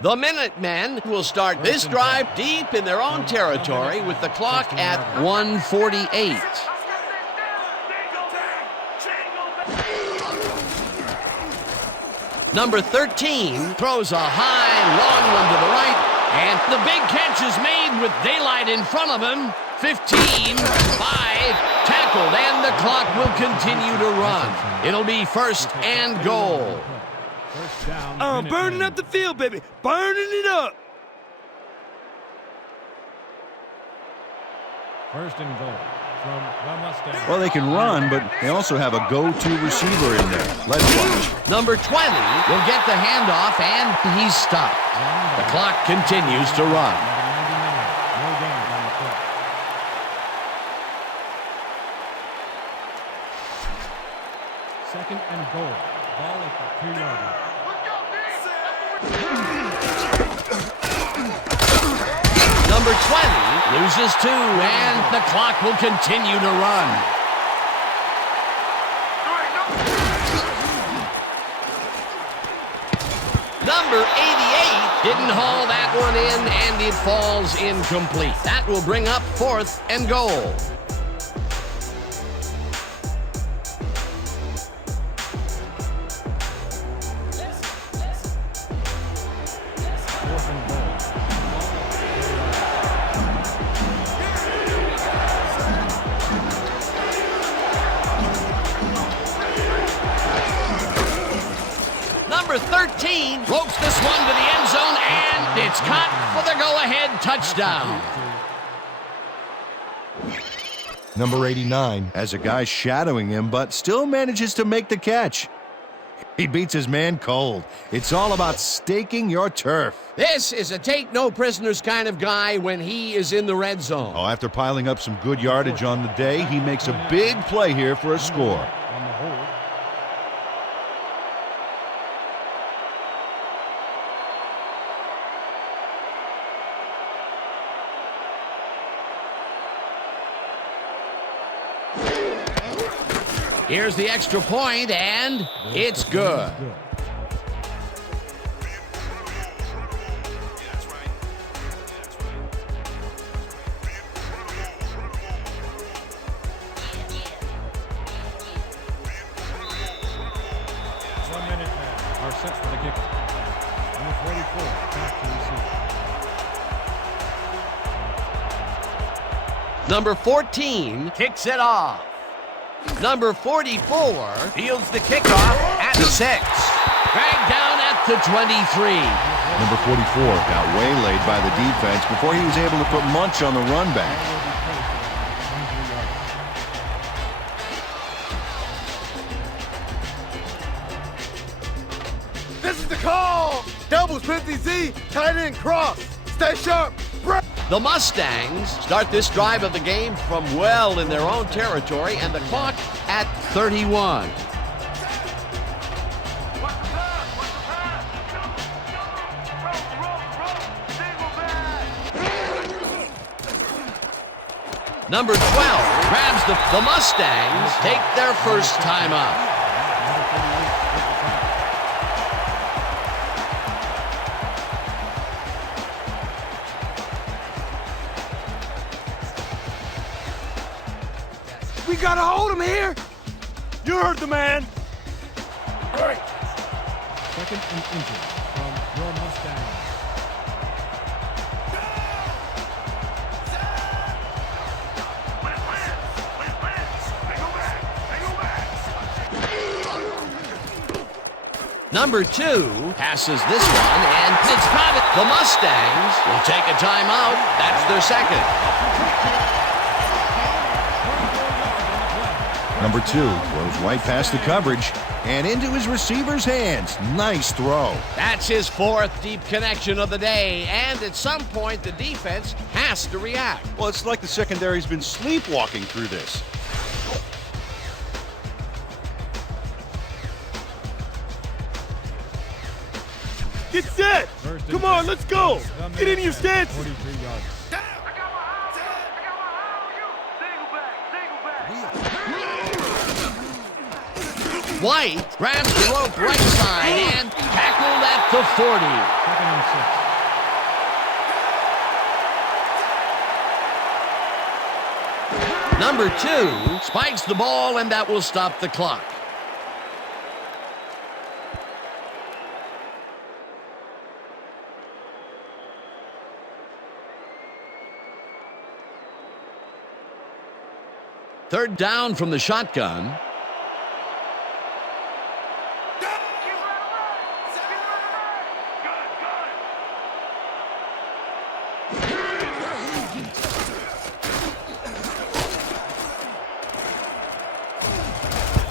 The Minutemen will start this drive deep in their own territory with the clock at 1:48. Number 13 throws a high, long one to the right, and the big catch is made with daylight in front of him. 15, 5, tackled, and the clock will continue to run. It'll be 1st and goal. Burning up the field, baby. Burning it up. 1st and goal from the Mustangs. Well, they can run, but they also have a go-to receiver in there. Let's watch. Number 20 will get the handoff, and he's stopped. The clock continues to run. No gains on the play. 2nd and goal. Ball at the 2-yard line. Number 20 loses 2, and the clock will continue to run. Number 88 didn't haul that one in, and it falls incomplete. That will bring up 4th and goal. Number 13 ropes this one to the end zone, and it's caught for the go-ahead touchdown. Number 89 Has a guy shadowing him, but still manages to make the catch. He beats his man cold. It's all about staking your turf. This is a take-no-prisoners kind of guy when he is in the red zone. Oh, after piling up some good yardage on the day, he makes a big play here for a score. On the hold. Here's the extra point, and it's good. Good. One minute now. Are set for the kick. Number 44 back to receive. Number 14 kicks it off. Number 44 fields the kickoff at the 6. Dragged down at the 23. Number 44 Got waylaid by the defense before he was able to put Munch on the run back. This is the call. Doubles, 50Z, tight end cross. Stay sharp. The Mustangs start this drive of the game from well in their own territory, and the clock at 31. Number 12 grabs the Mustangs take their first time up. We gotta hold him here. You heard the man. Great. Second and inches from your Mustang. Number 2 passes this one, and it's caught it. The Mustangs will take a timeout. That's their second. Number 2 throws right past the coverage and into his receiver's hands. Nice throw. That's his 4th deep connection of the day, and at some point the defense has to react. Well, it's like the secondary's been sleepwalking through this. Get set. Come on, let's go. Get in your stances. 43 yards. White grabs the rope right side and tackled at the 40. Number 2 spikes the ball, and that will stop the clock. Third down from the shotgun.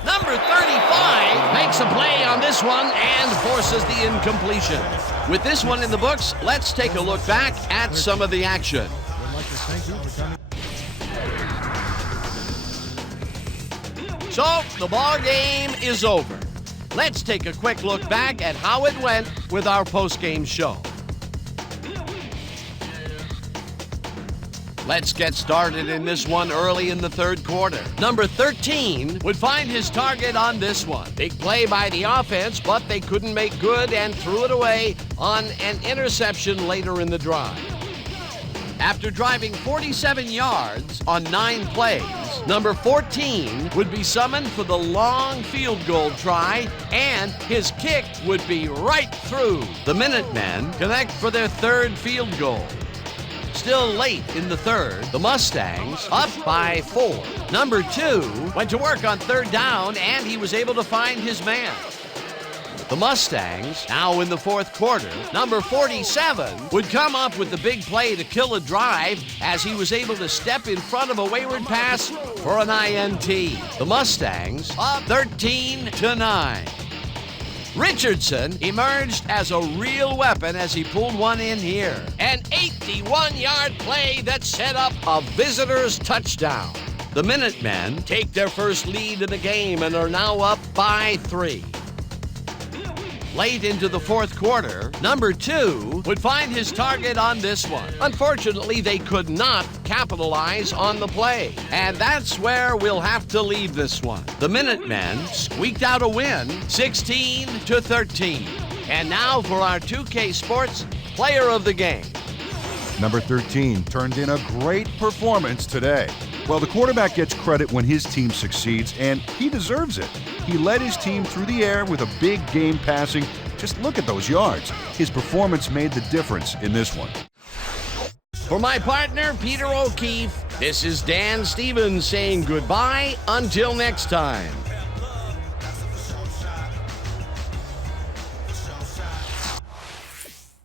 Number 35 makes a play on this one and forces the incompletion. With this one in the books, let's take a look back at some of the action. Would like to thank you for coming. So, the ball game is over. Let's take a quick look back at how it went with our post-game show. Let's get started in this one early in the third quarter. Number 13 would find his target on this one. Big play by the offense, but they couldn't make good and threw it away on an interception later in the drive. After driving 47 yards on 9 plays, number 14 would be summoned for the long field goal try, and his kick would be right through. The Minutemen connect for their third field goal. Still late in the third, the Mustangs up by 4. Number 2 went to work on third down, and he was able to find his man. The Mustangs, now in the fourth quarter, number 47 would come up with the big play to kill a drive as he was able to step in front of a wayward pass for an INT. The Mustangs up 13-9. Richardson emerged as a real weapon as he pulled one in here. An 81-yard play that set up a visitor's touchdown. The Minutemen take their first lead in the game and are now up by 3. Late into the fourth quarter, number 2 would find his target on this one. Unfortunately, they could not capitalize on the play, and that's where we'll have to leave this one. The Minutemen squeaked out a win, 16-13. And now for our 2K Sports Player of the Game. Number 13 turned in a great performance today. Well, the quarterback gets credit when his team succeeds, and he deserves it. He led his team through the air with a big game passing. Just look at those yards. His performance made the difference in this one. For my partner, Peter O'Keefe, this is Dan Stevens saying goodbye until next time.